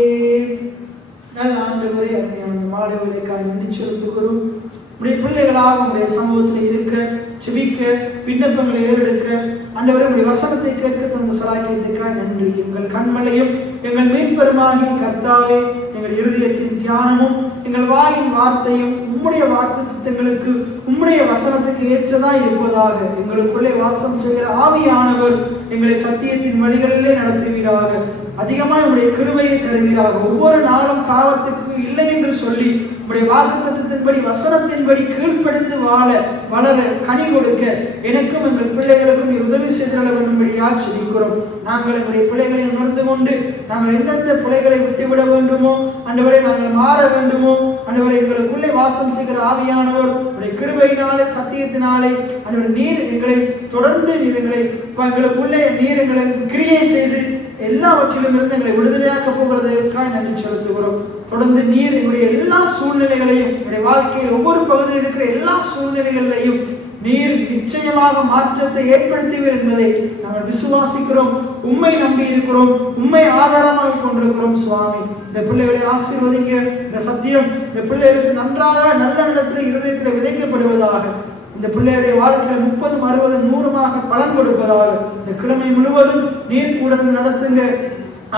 நல்ல ஆண்டவரே, அருமையான மாலை வேளைக்காக நன்றி செலுத்துகிறோம். உடைய பிள்ளைகளாக உடைய சமூகத்தில் இருக்க, செபிக்க, விண்ணப்பங்களை ஏறெடுக்க ஆண்டவரே, உடைய வசனத்தை கேட்க தந்த சலாக்கியத்துக்காக நன்றி. எங்கள் கண்மலையும் எங்கள் மீட்பெருமாகிய கர்த்தாவே, எங்கள் இருதயத்தின் தியானமும் எங்கள் வாயின் வார்த்தையும் உம்முடைய வாக்குத்தத்தங்களுக்கு உம்முடைய வசனத்துக்கு ஏற்றதாய் இருப்பதாக. எங்களுக்குள்ளே வாசம் செய்கிற ஆவியானவர் எங்களை சத்தியத்தின் வழிகளிலே நடத்துவீராக. அதிகமாக உடைய கிருபையை தருவீராக. ஒவ்வொரு நாளும் பாவத்துக்கு இல்லை என்று சொல்லி உடைய வாக்குத்தத்தத்தின்படி வசனத்தின்படி கீழ்ப்படிந்து வாழ வளர கனி கொடுக்க எனக்கும் எங்கள் பிள்ளைகளுக்கும் நீர் உதவி செய்திட வேண்டும்படியா ஜெபிக்கிறோம். நாங்கள் எங்களுடைய பிள்ளைகளை உணர்ந்து கொண்டு நாங்கள் எந்தெந்த பிள்ளைகளை விட்டுவிட வேண்டுமோ ஆண்டவரை நாங்கள் மாற வேண்டுமோ ஆண்டவரை எங்களுக்குள்ளே வாசம் செய்கிற ஆவியானவர் உடைய கிருபையினாலே சத்தியத்தினாலே ஆண்டவர் நீர் எங்களை தொடர்ந்து நீர் எங்களை எங்களுக்குள்ளே நீர் எங்களை கிரியை செய்து எல்லாவற்றிலும் இருந்து எங்களை விடுதலையாக்க போகிறதற்காக நன்றி செலுத்துகிறோம். தொடர்ந்து நீர் எங்களுடைய எல்லா சூழ்நிலைகளையும் எங்களுடைய வாழ்க்கையில் ஒவ்வொரு பகுதியில் இருக்கிற எல்லா சூழ்நிலைகளையும் நீர் நிச்சயமாக மாற்றத்தை ஏற்படுத்துவீர் என்பதை நாங்கள் விசுவாசிக்கிறோம். உம்மை நம்பி இருக்கிறோம், உம்மை ஆதாரமாக கொண்டிருக்கிறோம். சுவாமி, இந்த பிள்ளைகளை ஆசீர்வதிங்க. இந்த சத்தியம் இந்த பிள்ளைகளுக்கு நன்றாக நல்ல இடத்துல இருதயத்தில் விதைக்கப்படுவதாக. இந்த பிள்ளைகளுடைய வாழ்க்கையில 30, 60, 100 பலன் கொடுப்பதாக. இந்த கிழமை முழுவதும் நீர் கூட இருந்து நடத்துங்க,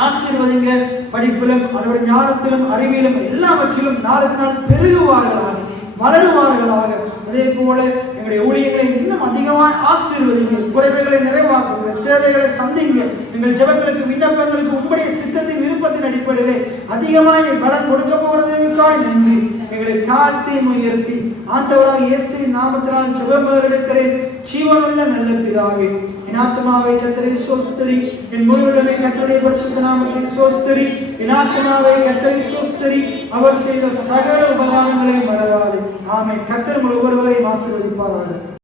ஆசீர்வதிங்க. படிப்பிலும் அவருடைய ஞானத்திலும் அறிவிலும் எல்லாவற்றிலும் நாளுக்கு நாள் பெருகுவார்களாக, வளருவார்களாக. அதே போல எங்களுடைய ஊழியர்களை இன்னும் அதிகமாக ஆசீர்வதிங்க. குறைவைகளை நிறைவாக்குங்க, தேவைகளை சந்திங்க. எங்கள் ஜெபங்களுக்கு விண்ணப்பங்களுக்கு உங்களுடைய சித்தத்தின் விருப்பத்தின் அடிப்படையிலே அதிகமாக நீ பலன் கொடுக்க போறதுக்காக நன்றி. எங்களை தாழ்த்தி உயர்த்தி ஆண்டவராக இயேசுவின் நாமத்தினால் ஜெபம் எடுக்கிறேன் ஜீவனுள்ள நல்ல பிதாவே. என் ஆத்மாவை கர்த்தரை ஸ்தோத்திரி, என் முழுவதுமே கர்த்தருடைய பரிசுத்த நாமத்தை ஸ்தோத்திரி. என் ஆத்மாவை கர்த்தரை ஸ்தோத்திரி, அவர் செய்த சகல உபகாரங்களை மறவாதே. ஆமென். கர்த்தர் ஒவ்வொருவரையும் ஆசீர்வதிப்பாராக.